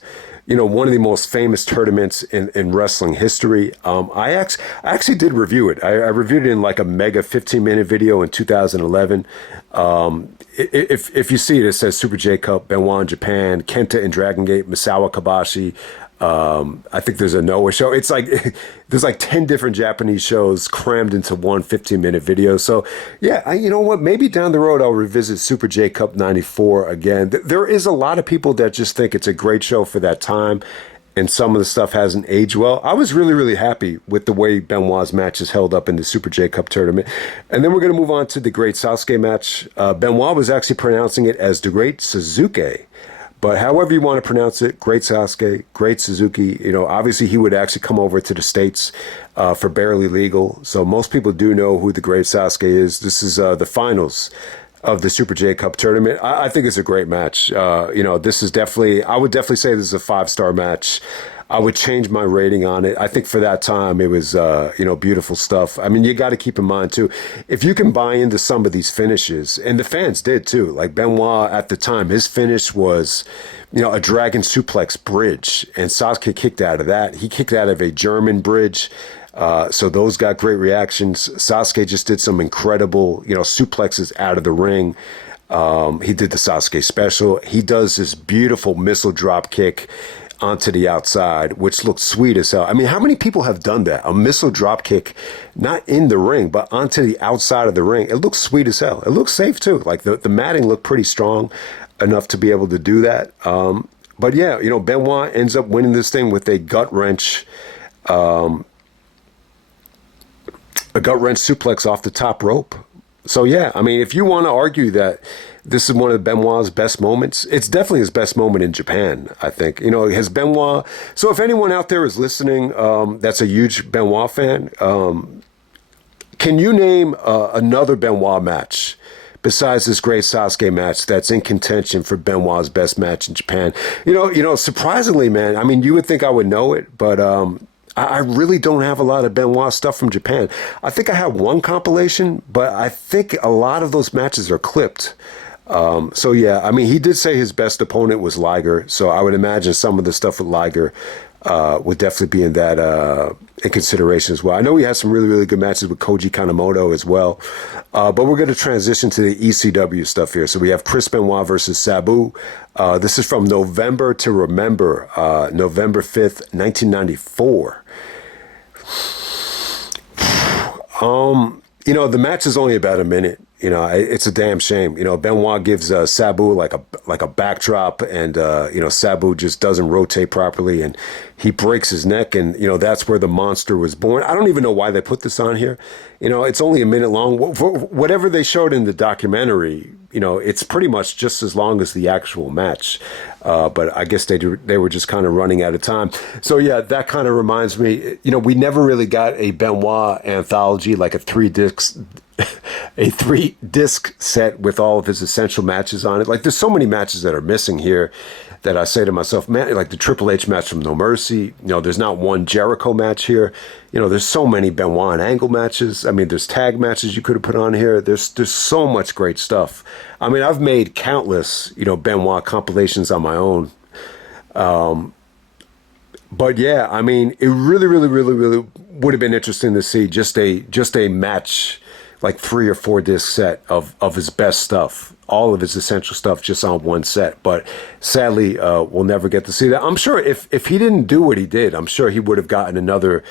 one of the most famous tournaments in wrestling history. I actually did review it. I reviewed it in like a mega 15-minute video in 2011. If you see it, it says Super J Cup, Benoit in Japan, Kenta in Dragon Gate, Misawa Kabashi. I think there's a Noah show. It's like there's like 10 different Japanese shows crammed into one 15-minute video. So yeah, you know what? Maybe down the road I'll revisit Super J Cup 94 again. There is a lot of people that just think it's a great show for that time, and some of the stuff hasn't aged well. I was really, really happy with the way Benoit's matches held up in the Super J Cup tournament. And then we're going to move on to the Great Sasuke match. Benoit was actually pronouncing it as the Great Suzuki. But however you want to pronounce it, Great Sasuke, Great Suzuki, obviously he would actually come over to the States for Barely Legal. So most people do know who the Great Sasuke is. This is the finals of the Super J Cup tournament. I think it's a great match. This is definitely, I would definitely say this is a 5-star match. I would change my rating on it. I think for that time, it was, beautiful stuff. I mean, you got to keep in mind, too, if you can buy into some of these finishes, and the fans did, too. Like Benoit at the time, his finish was, a dragon suplex bridge, and Sasuke kicked out of that. He kicked out of a German bridge. So those got great reactions. Sasuke just did some incredible, suplexes out of the ring. He did the Sasuke special. He does this beautiful missile drop kick onto the outside, which looks sweet as hell. I mean, how many people have done that? A missile drop kick, not in the ring, but onto the outside of the ring. It looks sweet as hell. It looks safe too. Like the matting looked pretty strong enough to be able to do that. But yeah, Benoit ends up winning this thing with a gut wrench suplex off the top rope. So yeah, I mean, if you want to argue that this is one of Benoit's best moments, it's definitely his best moment in Japan, I think. Has Benoit... So if anyone out there is listening that's a huge Benoit fan, can you name another Benoit match besides this Great Sasuke match that's in contention for Benoit's best match in Japan? Surprisingly, man, I mean, you would think I would know it, but... I really don't have a lot of Benoit stuff from Japan. I think I have one compilation, but I think a lot of those matches are clipped. So yeah, I mean, he did say his best opponent was Liger, so I would imagine some of the stuff with Liger would definitely be in that in consideration as well. I know he has some really, really good matches with Koji Kanemoto as well. But we're going to transition to the ECW stuff here. So we have Chris Benoit versus Sabu. This is from November to Remember, November 5th, 1994. The match is only about a minute. It's a damn shame. Benoit gives Sabu like a backdrop, and Sabu just doesn't rotate properly, and he breaks his neck, and that's where the monster was born. I don't even know why they put this on here. It's only a minute long. Whatever they showed in the documentary, it's pretty much just as long as the actual match. But I guess they were just kind of running out of time. So yeah, that kind of reminds me. We never really got a Benoit anthology, like a 3-disc set with all of his essential matches on it. Like, there's so many matches that are missing here that I say to myself, man, like the Triple H match from No Mercy, there's not one Jericho match here. There's so many Benoit and Angle matches. I mean, there's tag matches you could have put on here. There's so much great stuff. I mean, I've made countless, Benoit compilations on my own. But yeah, I mean, it really, really, really, really would have been interesting to see just a match, like 3 or 4 disc set of his best stuff, all of his essential stuff just on one set. But sadly, we'll never get to see that. I'm sure if he didn't do what he did, I'm sure he would have gotten another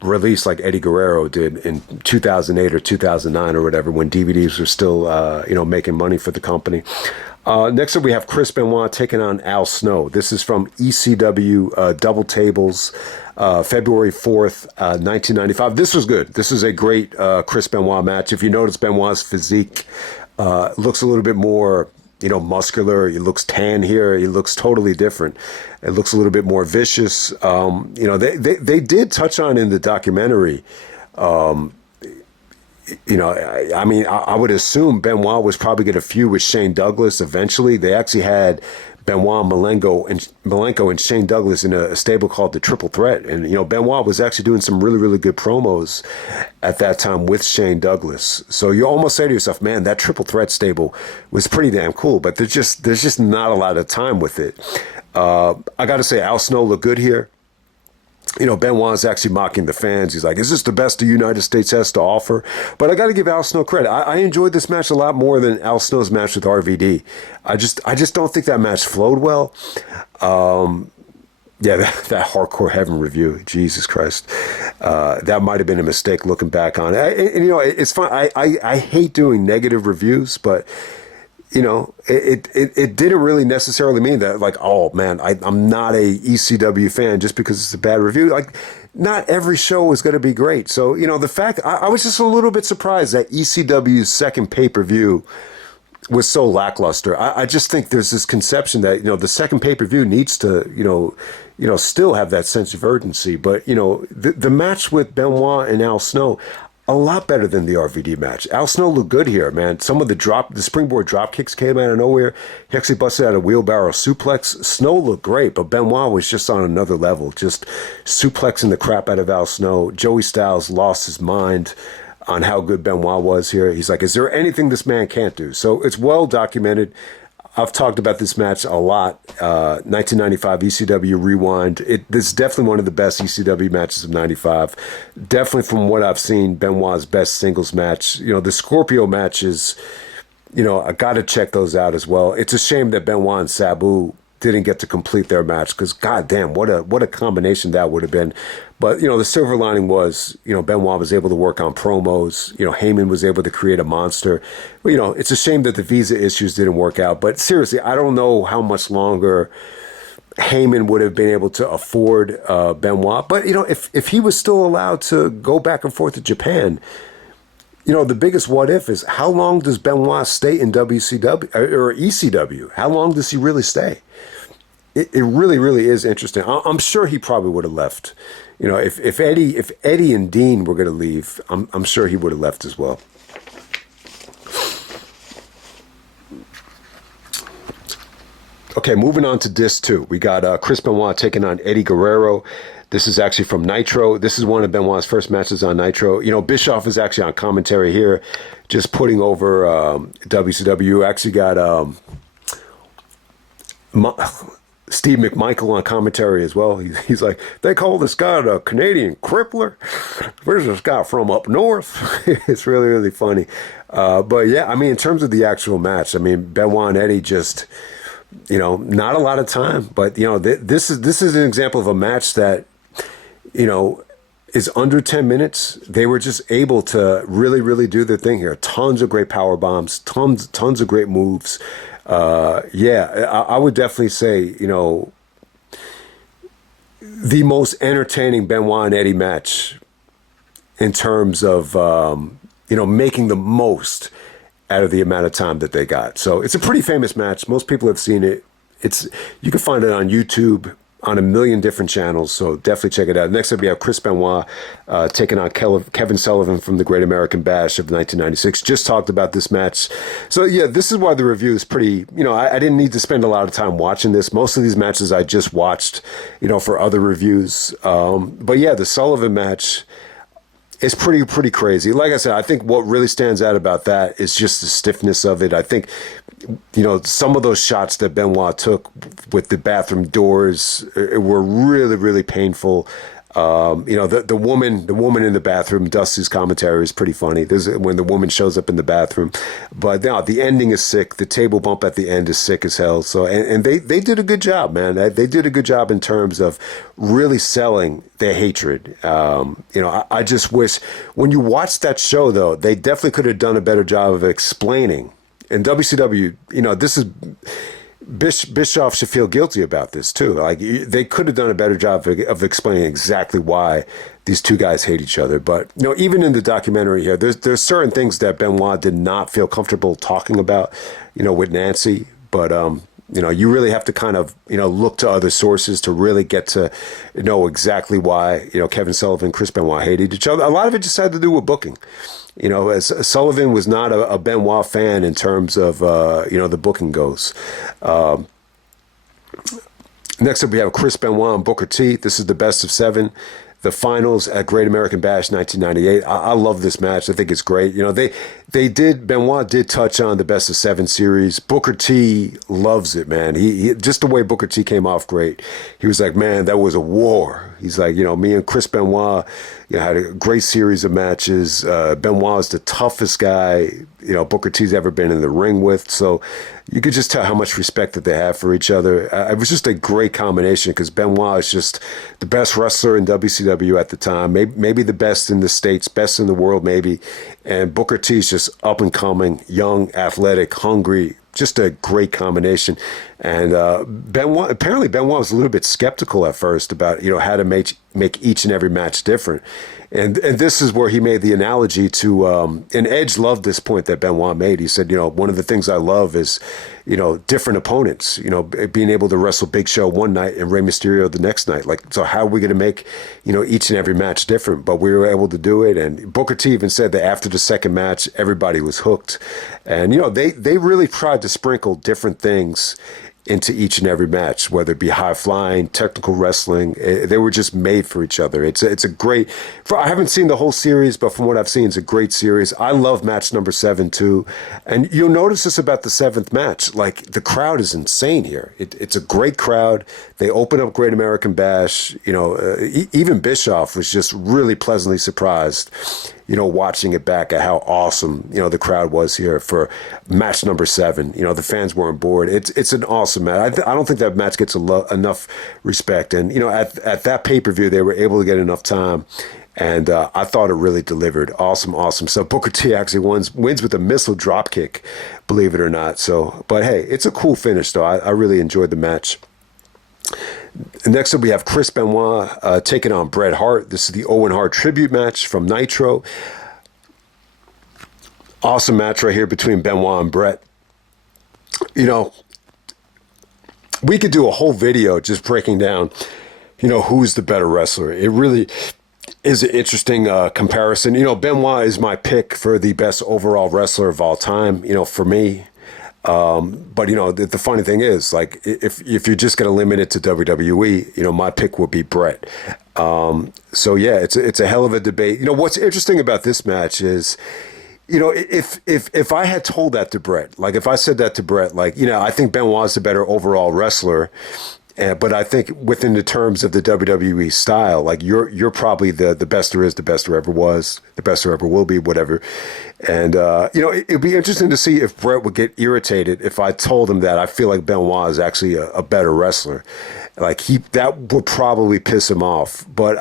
release like Eddie Guerrero did in 2008 or 2009 or whatever, when DVDs were still, making money for the company. Next up, we have Chris Benoit taking on Al Snow. This is from ECW Double Tables, February 4th, 1995. This was good. This is a great Chris Benoit match. If you notice, Benoit's physique looks a little bit more, muscular. He looks tan here. He looks totally different. It looks a little bit more vicious. They did touch on in the documentary, I would assume Benoit was probably going to feud with Shane Douglas eventually. They actually had Benoit, Malenko, and Shane Douglas in a stable called the Triple Threat. And, Benoit was actually doing some really, really good promos at that time with Shane Douglas. So you almost say to yourself, man, that Triple Threat stable was pretty damn cool, but there's just not a lot of time with it. I got to say, Al Snow looked good here. Benoit's actually mocking the fans. He's like, is this the best the United States has to offer? But I got to give Al Snow credit. I enjoyed this match a lot more than Al Snow's match with RVD. I just don't think that match flowed well. Yeah, that Hardcore Heaven review, Jesus Christ. That might have been a mistake looking back on it. It's fine. I hate doing negative reviews, but it didn't really necessarily mean that, like, oh man, I'm not a ECW fan just because it's a bad review. Like, not every show is going to be great. So, the fact, I was just a little bit surprised that ECW's second pay-per-view was so lackluster. I just think there's this conception that, the second pay-per-view needs to, still have that sense of urgency. But, the match with Benoit and Al Snow, a lot better than the RVD match. Al Snow looked good here, man. Some of the springboard drop kicks came out of nowhere. He actually busted out a wheelbarrow suplex. Snow looked great, but Benoit was just on another level, just suplexing the crap out of Al Snow. Joey Styles lost his mind on how good Benoit was here. He's like, is there anything this man can't do? So it's well documented. I've talked about this match a lot. 1995 ECW Rewind. This is definitely one of the best ECW matches of 95. Definitely, from what I've seen, Benoit's best singles match. The Scorpio matches, I got to check those out as well. It's a shame that Benoit and Sabu didn't get to complete their match, because goddamn, what a combination that would have been. But the silver lining was, Benoit was able to work on promos. Heyman was able to create a monster. It's a shame that the visa issues didn't work out. But seriously, I don't know how much longer Heyman would have been able to afford Benoit. But if he was still allowed to go back and forth to Japan, the biggest what if is, how long does Benoit stay in WCW or ECW? How long does he really stay? It really, really is interesting. I'm sure he probably would have left. If Eddie and Dean were going to leave, I'm sure he would have left as well. Okay, moving on to Disc 2. We got Chris Benoit taking on Eddie Guerrero. This is actually from Nitro. This is one of Benoit's first matches on Nitro. Bischoff is actually on commentary here, just putting over WCW. Actually got Steve McMichael on commentary as well. He's like, they call this guy the Canadian crippler. Where's this guy from, up north? It's really, really funny. But yeah, in terms of the actual match, Benoit and Eddie just, not a lot of time. But, this is an example of a match that, is under 10 minutes. They were just able to really, really do their thing here. Tons of great power bombs, tons of great moves. I would definitely say, the most entertaining Benoit and Eddie match in terms of, making the most out of the amount of time that they got. So it's a pretty famous match. Most people have seen it. You can find it on YouTube, on a million different channels, so definitely check it out. Next up, we have Chris Benoit taking on Kevin Sullivan from the Great American Bash of 1996. Just talked about this match. So yeah, this is why the review is pretty, I didn't need to spend a lot of time watching this. Most of these matches I just watched, for other reviews. But yeah, the Sullivan match is pretty crazy. Like I said, I think what really stands out about that is just the stiffness of it. I think, some of those shots that Benoit took with the bathroom doors were really, really painful. The woman in the bathroom, Dusty's commentary is pretty funny. When the woman shows up in the bathroom, but no, the ending is sick. The table bump at the end is sick as hell. So, and they did a good job, man. They did a good job in terms of really selling their hatred. I just wish when you watch that show, though, they definitely could have done a better job of explaining. And WCW, this is Bischoff should feel guilty about this too. Like, they could have done a better job of explaining exactly why these two guys hate each other. But even in the documentary here, there's certain things that Benoit did not feel comfortable talking about, with Nancy. But you really have to kind of look to other sources to really get to know exactly why Kevin Sullivan and Chris Benoit hated each other. A lot of it just had to do with booking. As Sullivan was not a Benoit fan in terms of, the booking goes. Next up, we have Chris Benoit and Booker T. This is the best of 7. the finals at Great American Bash 1998. I love this match. I think it's great. You know, Benoit did touch on the best of 7 series. Booker T loves it, man. He just the way Booker T came off great. He was like, man, that was a war. He's like, you know, me and Chris Benoit, you know, had a great series of matches. Benoit is the toughest guy, you know, Booker T's ever been in the ring with. So you could just tell how much respect that they have for each other. It was just a great combination because Benoit is just the best wrestler in WCW at the time, maybe the best in the States, best in the world, maybe. And Booker T is just up and coming, young, athletic, hungry, just a great combination. And Benoit was a little bit skeptical at first about, you know, how to make each and every match different. And this is where he made the analogy to, and Edge loved this point that Benoit made. He said, you know, one of the things I love is, you know, different opponents, you know, being able to wrestle Big Show one night and Rey Mysterio the next night. Like, so how are we going to make, you know, each and every match different? But we were able to do it. And Booker T even said that after the second match, everybody was hooked. And, you know, they really tried to sprinkle different things into each and every match, whether it be high flying, technical wrestling. They were just made for each other. It's a great. I haven't seen the whole series, but from what I've seen, it's a great series. I love match number 7 too, and you'll notice this about the 7th match. Like the crowd is insane here. It's a great crowd. They open up Great American Bash. You know, even Bischoff was just really pleasantly surprised, you know, watching it back at how awesome, you know, the crowd was here for match number 7. You know, the fans weren't bored. It's an awesome match. I don't think that match gets enough respect. And, you know, at that pay-per-view, they were able to get enough time. And I thought it really delivered. Awesome. So Booker T actually wins with a missile drop kick, believe it or not. So, but hey, it's a cool finish, though. I really enjoyed the match. Next up, we have Chris Benoit taking on Bret Hart. This is the Owen Hart tribute match from Nitro. Awesome match right here between Benoit and Bret. You know, we could do a whole video just breaking down, you know, who's the better wrestler. It really is an interesting comparison. You know, Benoit is my pick for the best overall wrestler of all time, you know, for me. But you know, the funny thing is, like, if you're just going to limit it to WWE, you know, my pick would be Bret. So yeah, it's a hell of a debate. You know, what's interesting about this match is, you know, if I had told that to Bret, like if I said that to Bret, like, you know, I think Benoit's the better overall wrestler. But I think within the terms of the WWE style, like you're probably the best there is, the best there ever was, the best there ever will be, whatever. And, you know, it'd be interesting to see if Bret would get irritated if I told him that I feel like Benoit is actually a better wrestler. Like that would probably piss him off. But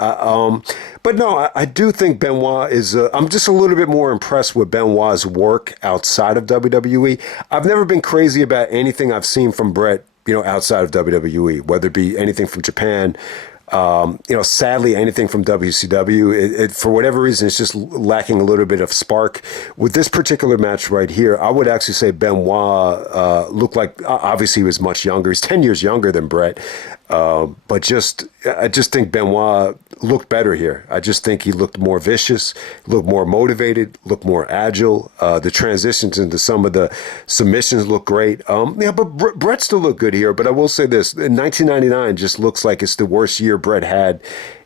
no, I do think Benoit is, I'm just a little bit more impressed with Benoit's work outside of WWE. I've never been crazy about anything I've seen from Bret, you know, outside of WWE, whether it be anything from Japan, you know, sadly, anything from WCW, for whatever reason, it's just lacking a little bit of spark. With this particular match right here, I would actually say Benoit looked like, obviously he was much younger. He's 10 years younger than Bret. But I just think Benoit looked better here. I just think he looked more vicious, looked more motivated, looked more agile. The transitions into some of the submissions look great. Yeah, but Bret still looked good here. But I will say this, in 1999 just looks like it's the worst year Bret had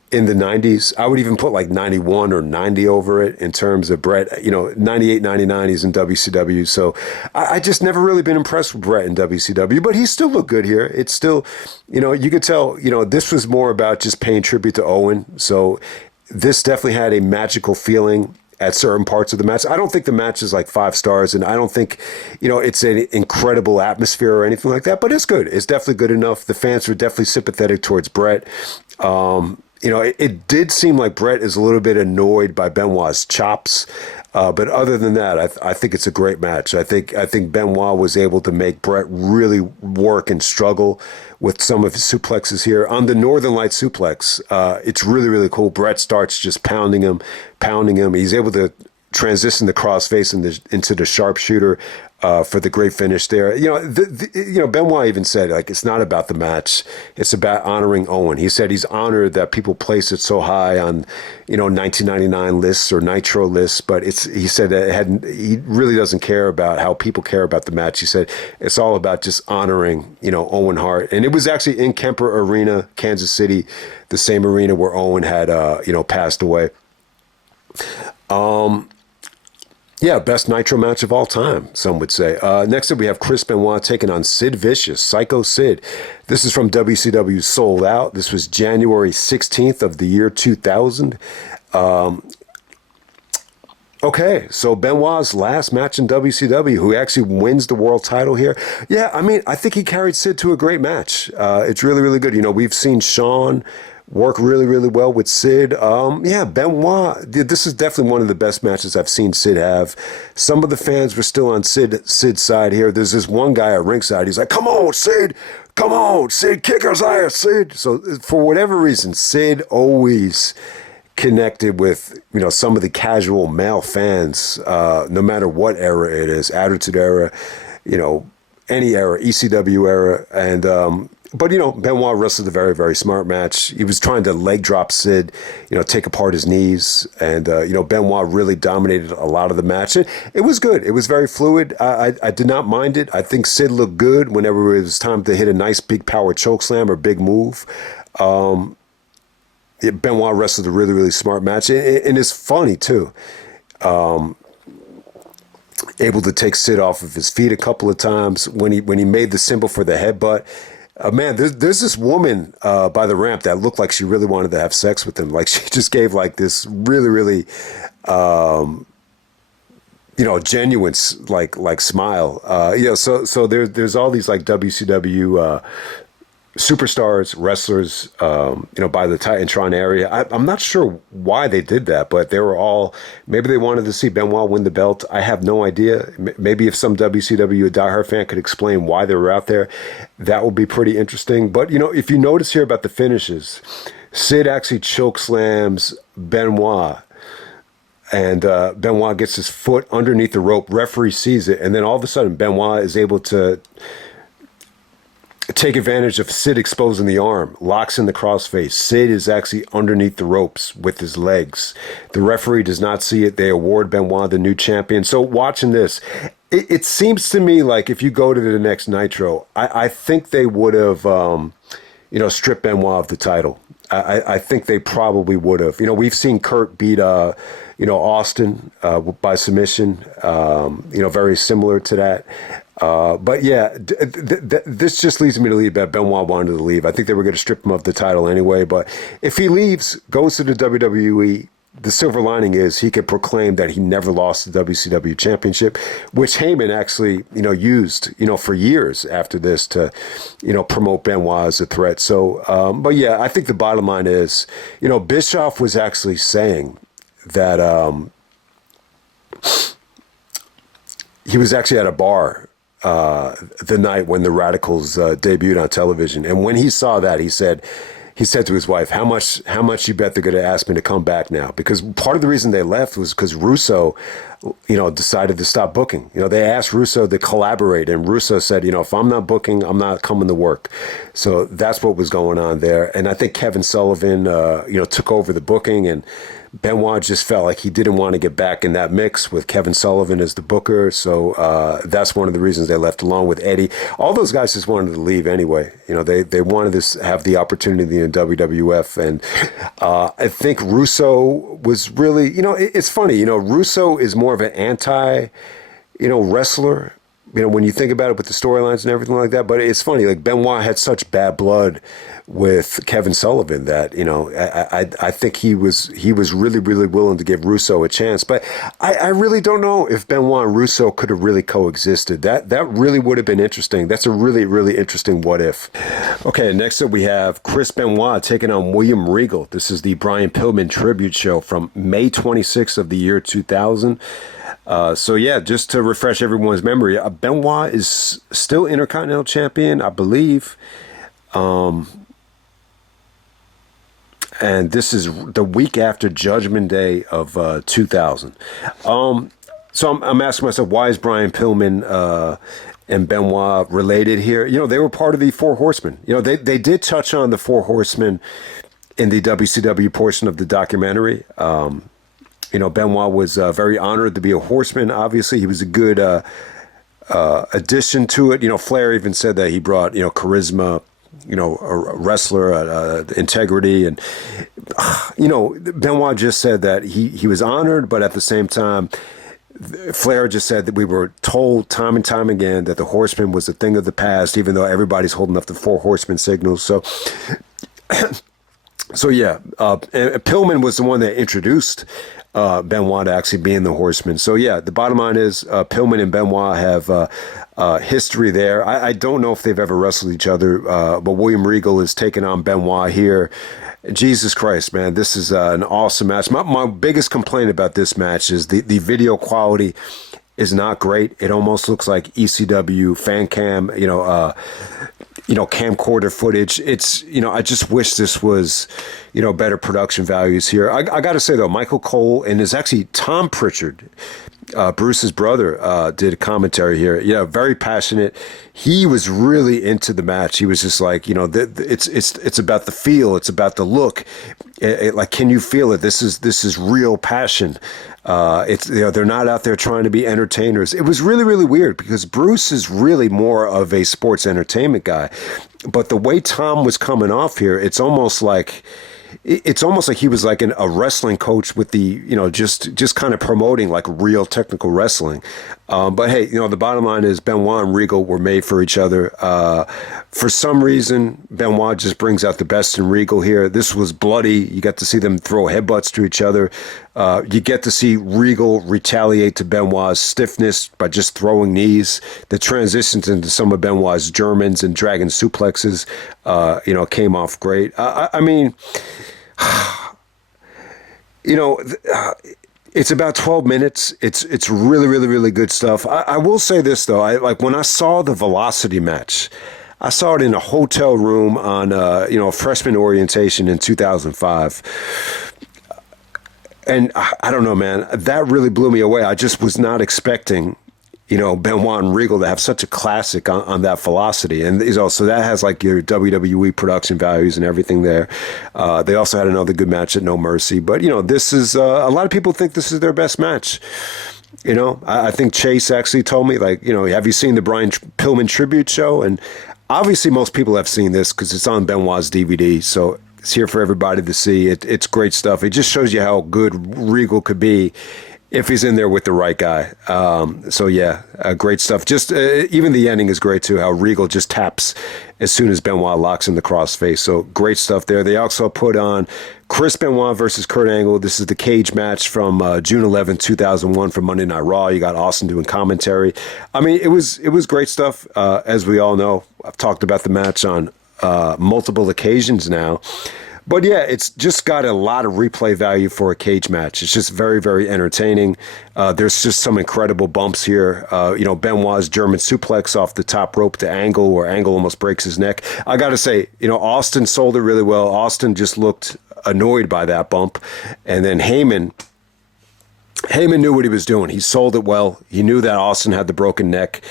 in the 90s. I would even put like 91 or 90 over it in terms of Bret. You know, 98, 99, he's in WCW. So I just never really been impressed with Bret in WCW, but he still looked good here. It's still, you know, you could tell, you know, this was more about just paying tribute to Owen. So this definitely had a magical feeling at certain parts of the match. I don't think the match is like 5 stars, and I don't think, you know, it's an incredible atmosphere or anything like that, but it's good. It's definitely good enough. The fans were definitely sympathetic towards Bret. You know, it did seem like Bret is a little bit annoyed by Benoit's chops. But other than that, I think it's a great match. I think Benoit was able to make Bret really work and struggle with some of his suplexes here. On the Northern Light suplex, it's really, really cool. Bret starts just pounding him. He's able to transitioned the crossface into the sharpshooter for the great finish there. Benoit even said, like, it's not about the match. It's about honoring Owen. He said he's honored that people place it so high on, 1999 lists or Nitro lists, but he said that he really doesn't care about how people care about the match. He said it's all about just honoring, Owen Hart. And it was actually in Kemper Arena, Kansas City, the same arena where Owen had, passed away. Yeah, best Nitro match of all time, some would say. Next up, we have Chris Benoit taking on Sid Vicious, Psycho Sid. This is from WCW Sold Out. This was January 16th of the year 2000. Okay, so Benoit's last match in WCW, who actually wins the world title here. Yeah, I mean, I think he carried Sid to a great match. It's really, really good. We've seen Shawn work really, really well with Sid. Benoit, this is definitely one of the best matches I've seen Sid have. Some of the fans were still on Sid's side here. There's this one guy at ringside. He's like, come on, Sid. Come on, Sid. Kick his ass, Sid. So for whatever reason, Sid always connected with, some of the casual male fans, no matter what era it is, Attitude Era, any era, ECW era. And, but, Benoit wrestled a very, very smart match. He was trying to leg drop Sid, take apart his knees. And, Benoit really dominated a lot of the match. And it was good. It was very fluid. I did not mind it. I think Sid looked good whenever it was time to hit a nice big power chokeslam or big move. Benoit wrestled a really, really smart match. And it's funny, too. Able to take Sid off of his feet a couple of times when he made the symbol for the headbutt. Man, there's this woman by the ramp that looked like she really wanted to have sex with him. Like, she just gave like this really, really, genuine like smile. So there's all these like WCW superstars, wrestlers, by the Titantron area. I'm not sure why they did that, but they were all, maybe they wanted to see Benoit win the belt. I have no idea. Maybe if some WCW diehard fan could explain why they were out there, that would be pretty interesting. But, if you notice here about the finishes, Sid actually choke slams Benoit. And Benoit gets his foot underneath the rope. Referee sees it. And then all of a sudden, Benoit is able to take advantage of Sid exposing the arm, locks in the crossface. Sid is actually underneath the ropes with his legs. The referee does not see it. They award Benoit the new champion. So watching this, it seems to me like if you go to the next Nitro, I think they would have, stripped Benoit of the title. I think they probably would have. We've seen Kurt beat, Austin by submission, very similar to that. But yeah, this just leads me to believe that Benoit wanted to leave. I think they were going to strip him of the title anyway. But if he leaves, goes to the WWE, the silver lining is he could proclaim that he never lost the WCW championship, which Heyman actually, used, for years after this to, promote Benoit as a threat. So, but yeah, I think the bottom line is, Bischoff was actually saying that he was actually at a bar the night when the Radicals debuted on television, and when he saw that, he said to his wife, how much you bet they're going to ask me to come back now? Because part of the reason they left was because Russo, decided to stop booking. They asked Russo to collaborate, and Russo said, if I'm not booking, I'm not coming to work. So that's what was going on there. And I think Kevin Sullivan, took over the booking, and Benoit just felt like he didn't want to get back in that mix with Kevin Sullivan as the booker. So that's one of the reasons they left, along with Eddie. All those guys just wanted to leave anyway. They wanted to have the opportunity in WWF. And I think Russo was really, it's funny, Russo is more of an anti, wrestler. When you think about it with the storylines and everything like that. But it's funny, like Benoit had such bad blood with Kevin Sullivan that, I think he was really, really willing to give Russo a chance. But I really don't know if Benoit and Russo could have really coexisted. That really would have been interesting. That's a really, really interesting what if. Okay, next up we have Chris Benoit taking on William Regal. This is the Brian Pillman tribute show from May 26th of the year 2000. So yeah, just to refresh everyone's memory, Benoit is still Intercontinental Champion, I believe. and this is the week after Judgment Day of 2000. So I'm asking myself, why is Brian Pillman and Benoit related here? You know, they were part of the Four Horsemen. You know, they did touch on the Four Horsemen in the WCW portion of the documentary. You know, Benoit was very honored to be a horseman. Obviously, he was a good addition to it. You know, Flair even said that he brought, you know, charisma, you know, a wrestler, integrity. And, you know, Benoit just said that he was honored, but at the same time, Flair just said that we were told time and time again that the Horseman was a thing of the past, even though everybody's holding up the Four Horsemen signals. So, yeah, and Pillman was the one that introduced Benoit to actually being the Horseman. So, yeah, the bottom line is Pillman and Benoit have history there. I don't know if they've ever wrestled each other, but William Regal is taking on Benoit here. Jesus Christ, man, this is an awesome match. My biggest complaint about this match is the video quality is not great. It almost looks like ECW fan cam, camcorder footage. It's, you know, I just wish this was, you know, better production values here. I got to say, though, Michael Cole, and it's actually Tom Pritchard, Bruce's brother, did a commentary here. Yeah, very passionate. He was really into the match. He was just like, you know, it's about the feel, it's about the look. Like, can you feel it? This is real passion. It's, you know, they're not out there trying to be entertainers. It was really, really weird because Bruce is really more of a sports entertainment guy, but the way Tom was coming off here, it's almost like he was like a wrestling coach with the, you know, just kind of promoting like real technical wrestling. But hey, you know, the bottom line is Benoit and Regal were made for each other. For some reason, Benoit just brings out the best in Regal here. This was bloody. You got to see them throw headbutts to each other. You get to see Regal retaliate to Benoit's stiffness by just throwing knees. The transitions into some of Benoit's Germans and dragon suplexes, came off great. I mean, you know, it's about 12 minutes. It's really, really, really good stuff. I will say this, though. When I saw the Velocity match, I saw it in a hotel room on, freshman orientation in 2005. And I don't know, man, that really blew me away. I just was not expecting, you know, Benoit and Regal to have such a classic on that Velocity. And so that has like your WWE production values and everything there. They also had another good match at No Mercy. But, you know, this is, a lot of people think this is their best match. You know, I think Chase actually told me, like, you know, have you seen the Brian Pillman tribute show? And obviously most people have seen this because it's on Benoit's DVD. So it's here for everybody to see. It's great stuff. It just shows you how good Regal could be if he's in there with the right guy. Great stuff. Just even the ending is great too, how Regal just taps as soon as Benoit locks in the crossface. So great stuff there. They also put on Chris Benoit versus Kurt Angle. This is the cage match from June 11, 2001 from Monday Night Raw. You got Austin doing commentary. I mean, it was great stuff. As we all know, I've talked about the match on multiple occasions now. But yeah, it's just got a lot of replay value for a cage match. It's just very, very entertaining. There's just some incredible bumps here. Benoit's German suplex off the top rope to Angle, where Angle almost breaks his neck. I got to say, you know, Austin sold it really well. Austin just looked annoyed by that bump. And then Heyman knew what he was doing. He sold it well. He knew that Austin had the broken neck.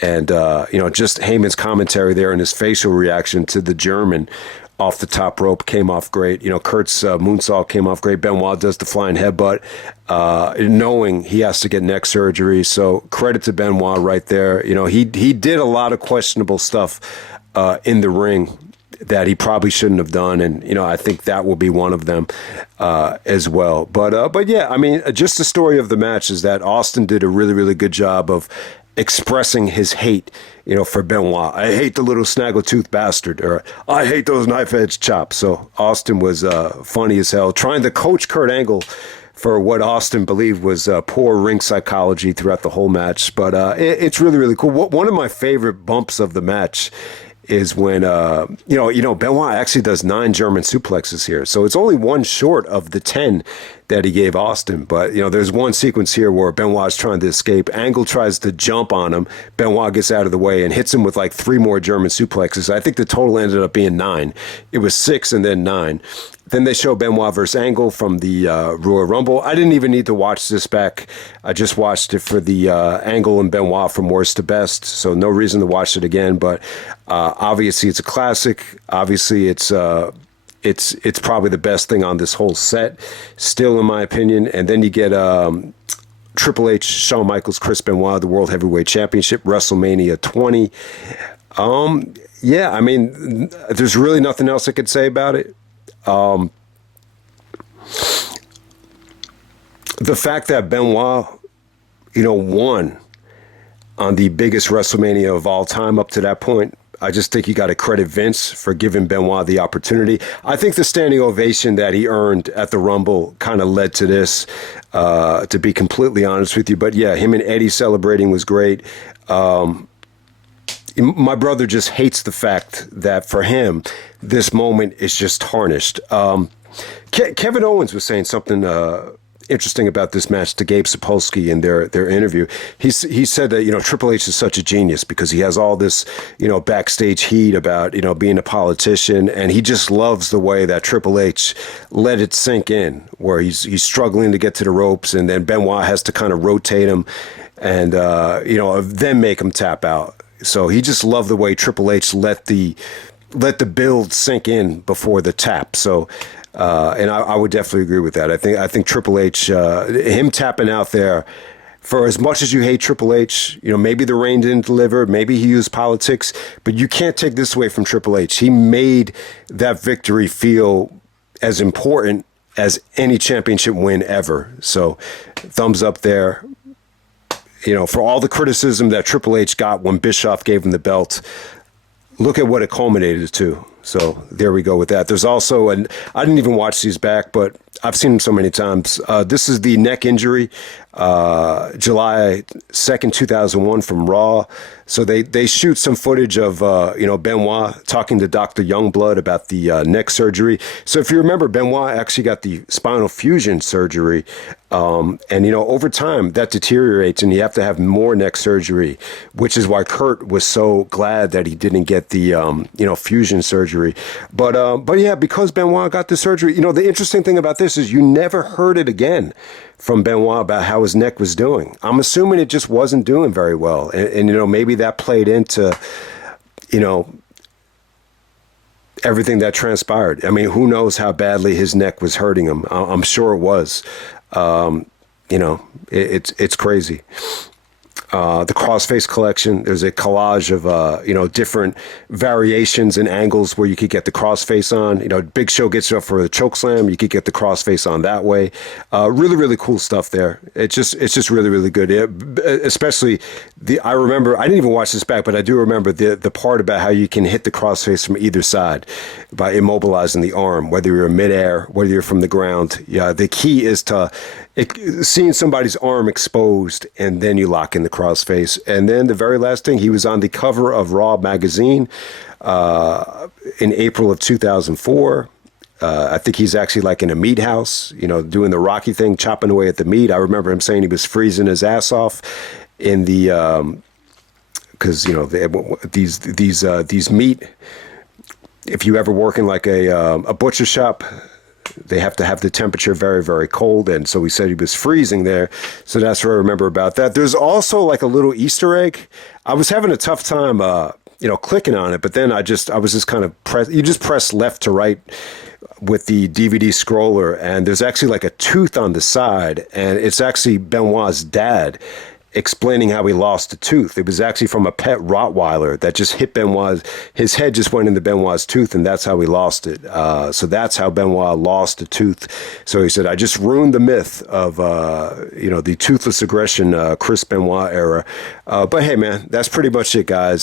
And, just Heyman's commentary there and his facial reaction to the German off the top rope came off great. You know, Kurt's moonsault came off great. Benoit does the flying headbutt, knowing he has to get neck surgery. So credit to Benoit right there. You know, he did a lot of questionable stuff in the ring that he probably shouldn't have done. And, you know, I think that will be one of them as well. But yeah, I mean, just the story of the match is that Austin did a really, really good job of expressing his hate, you know, for Benoit. I hate the little snaggletooth bastard, or I hate those knife-edge chops. So Austin was funny as hell, trying to coach Kurt Angle for what Austin believed was poor ring psychology throughout the whole match. But it's really, really cool. One of my favorite bumps of the match is when, Benoit actually does 9 German suplexes here. So it's only one short of the 10 that he gave Austin. But, you know, there's one sequence here where Benoit's trying to escape. Angle tries to jump on him. Benoit gets out of the way and hits him with like 3 more German suplexes. I think the total ended up being 9. It was 6 and then 9. Then they show Benoit versus Angle from the Royal Rumble. I didn't even need to watch this back. I just watched it for the Angle and Benoit from worst to best, so no reason to watch it again. But obviously, it's a classic. Obviously, it's probably the best thing on this whole set, still in my opinion. And then you get Triple H, Shawn Michaels, Chris Benoit, the World Heavyweight Championship, WrestleMania 20. Yeah, I mean, there's really nothing else I could say about it. The fact that Benoit, won on the biggest WrestleMania of all time up to that point, I just think you got to credit Vince for giving Benoit the opportunity. I think the standing ovation that he earned at the Rumble kind of led to this, to be completely honest with you. But yeah, him and Eddie celebrating was great. My brother just hates the fact that for him, this moment is just tarnished. Kevin Owens was saying something interesting about this match to Gabe Sapolsky in their interview. He said that, Triple H is such a genius because he has all this, backstage heat about, being a politician. And he just loves the way that Triple H let it sink in, where he's struggling to get to the ropes. And then Benoit has to kind of rotate him and, then make him tap out. So he just loved the way Triple H let the build sink in before the tap. So, and I would definitely agree with that. I think Triple H, him tapping out there, for as much as you hate Triple H, maybe the reign didn't deliver, maybe he used politics, but you can't take this away from Triple H. He made that victory feel as important as any championship win ever. So, thumbs up there. For all the criticism that Triple H got when Bischoff gave him the belt, look at what it culminated to. So there we go with that. There's also, and I didn't even watch these back, but I've seen them so many times. This is the neck injury, July 2nd, 2001 from Raw. So they shoot some footage of, Benoit talking to Dr. Youngblood about the neck surgery. So if you remember, Benoit actually got the spinal fusion surgery. Over time that deteriorates and you have to have more neck surgery, which is why Kurt was so glad that he didn't get the, fusion surgery. But yeah, because Benoit got the surgery, the interesting thing about this is you never heard it again from Benoit about how his neck was doing. I'm assuming it just wasn't doing very well. And maybe that played into, everything that transpired. I mean, who knows how badly his neck was hurting him. I'm sure it was. It's crazy. The Crossface collection, there's a collage of, different variations and angles where you could get the crossface on. Big Show gets you up for the choke slam. You could get the crossface on that way. Really, really cool stuff there. It's just really, really good. Especially I remember, I didn't even watch this back, but I do remember the part about how you can hit the crossface from either side by immobilizing the arm, whether you're in midair, whether you're from the ground. Yeah, the key is to seeing somebody's arm exposed and then you lock in the crossface. And then the very last thing, he was on the cover of Raw magazine in April of 2004. I think he's actually like in a meat house, doing the Rocky thing, chopping away at the meat. I remember him saying he was freezing his ass off in the, because these meat. If you ever work in like a butcher shop, they have to have the temperature very, very cold. And so he said he was freezing there. So that's what I remember about that. There's also like a little Easter egg. I was having a tough time, clicking on it. But then I was just kind of you just press left to right with the DVD scroller. And there's actually like a tooth on the side. And it's actually Benoit's dad explaining how he lost a tooth. It was actually from a pet Rottweiler that just hit Benoit. His head just went into Benoit's tooth, and that's how he lost it. So that's how Benoit lost a tooth. So he said, I just ruined the myth of, the toothless aggression, Chris Benoit era. But hey, man, that's pretty much it, guys.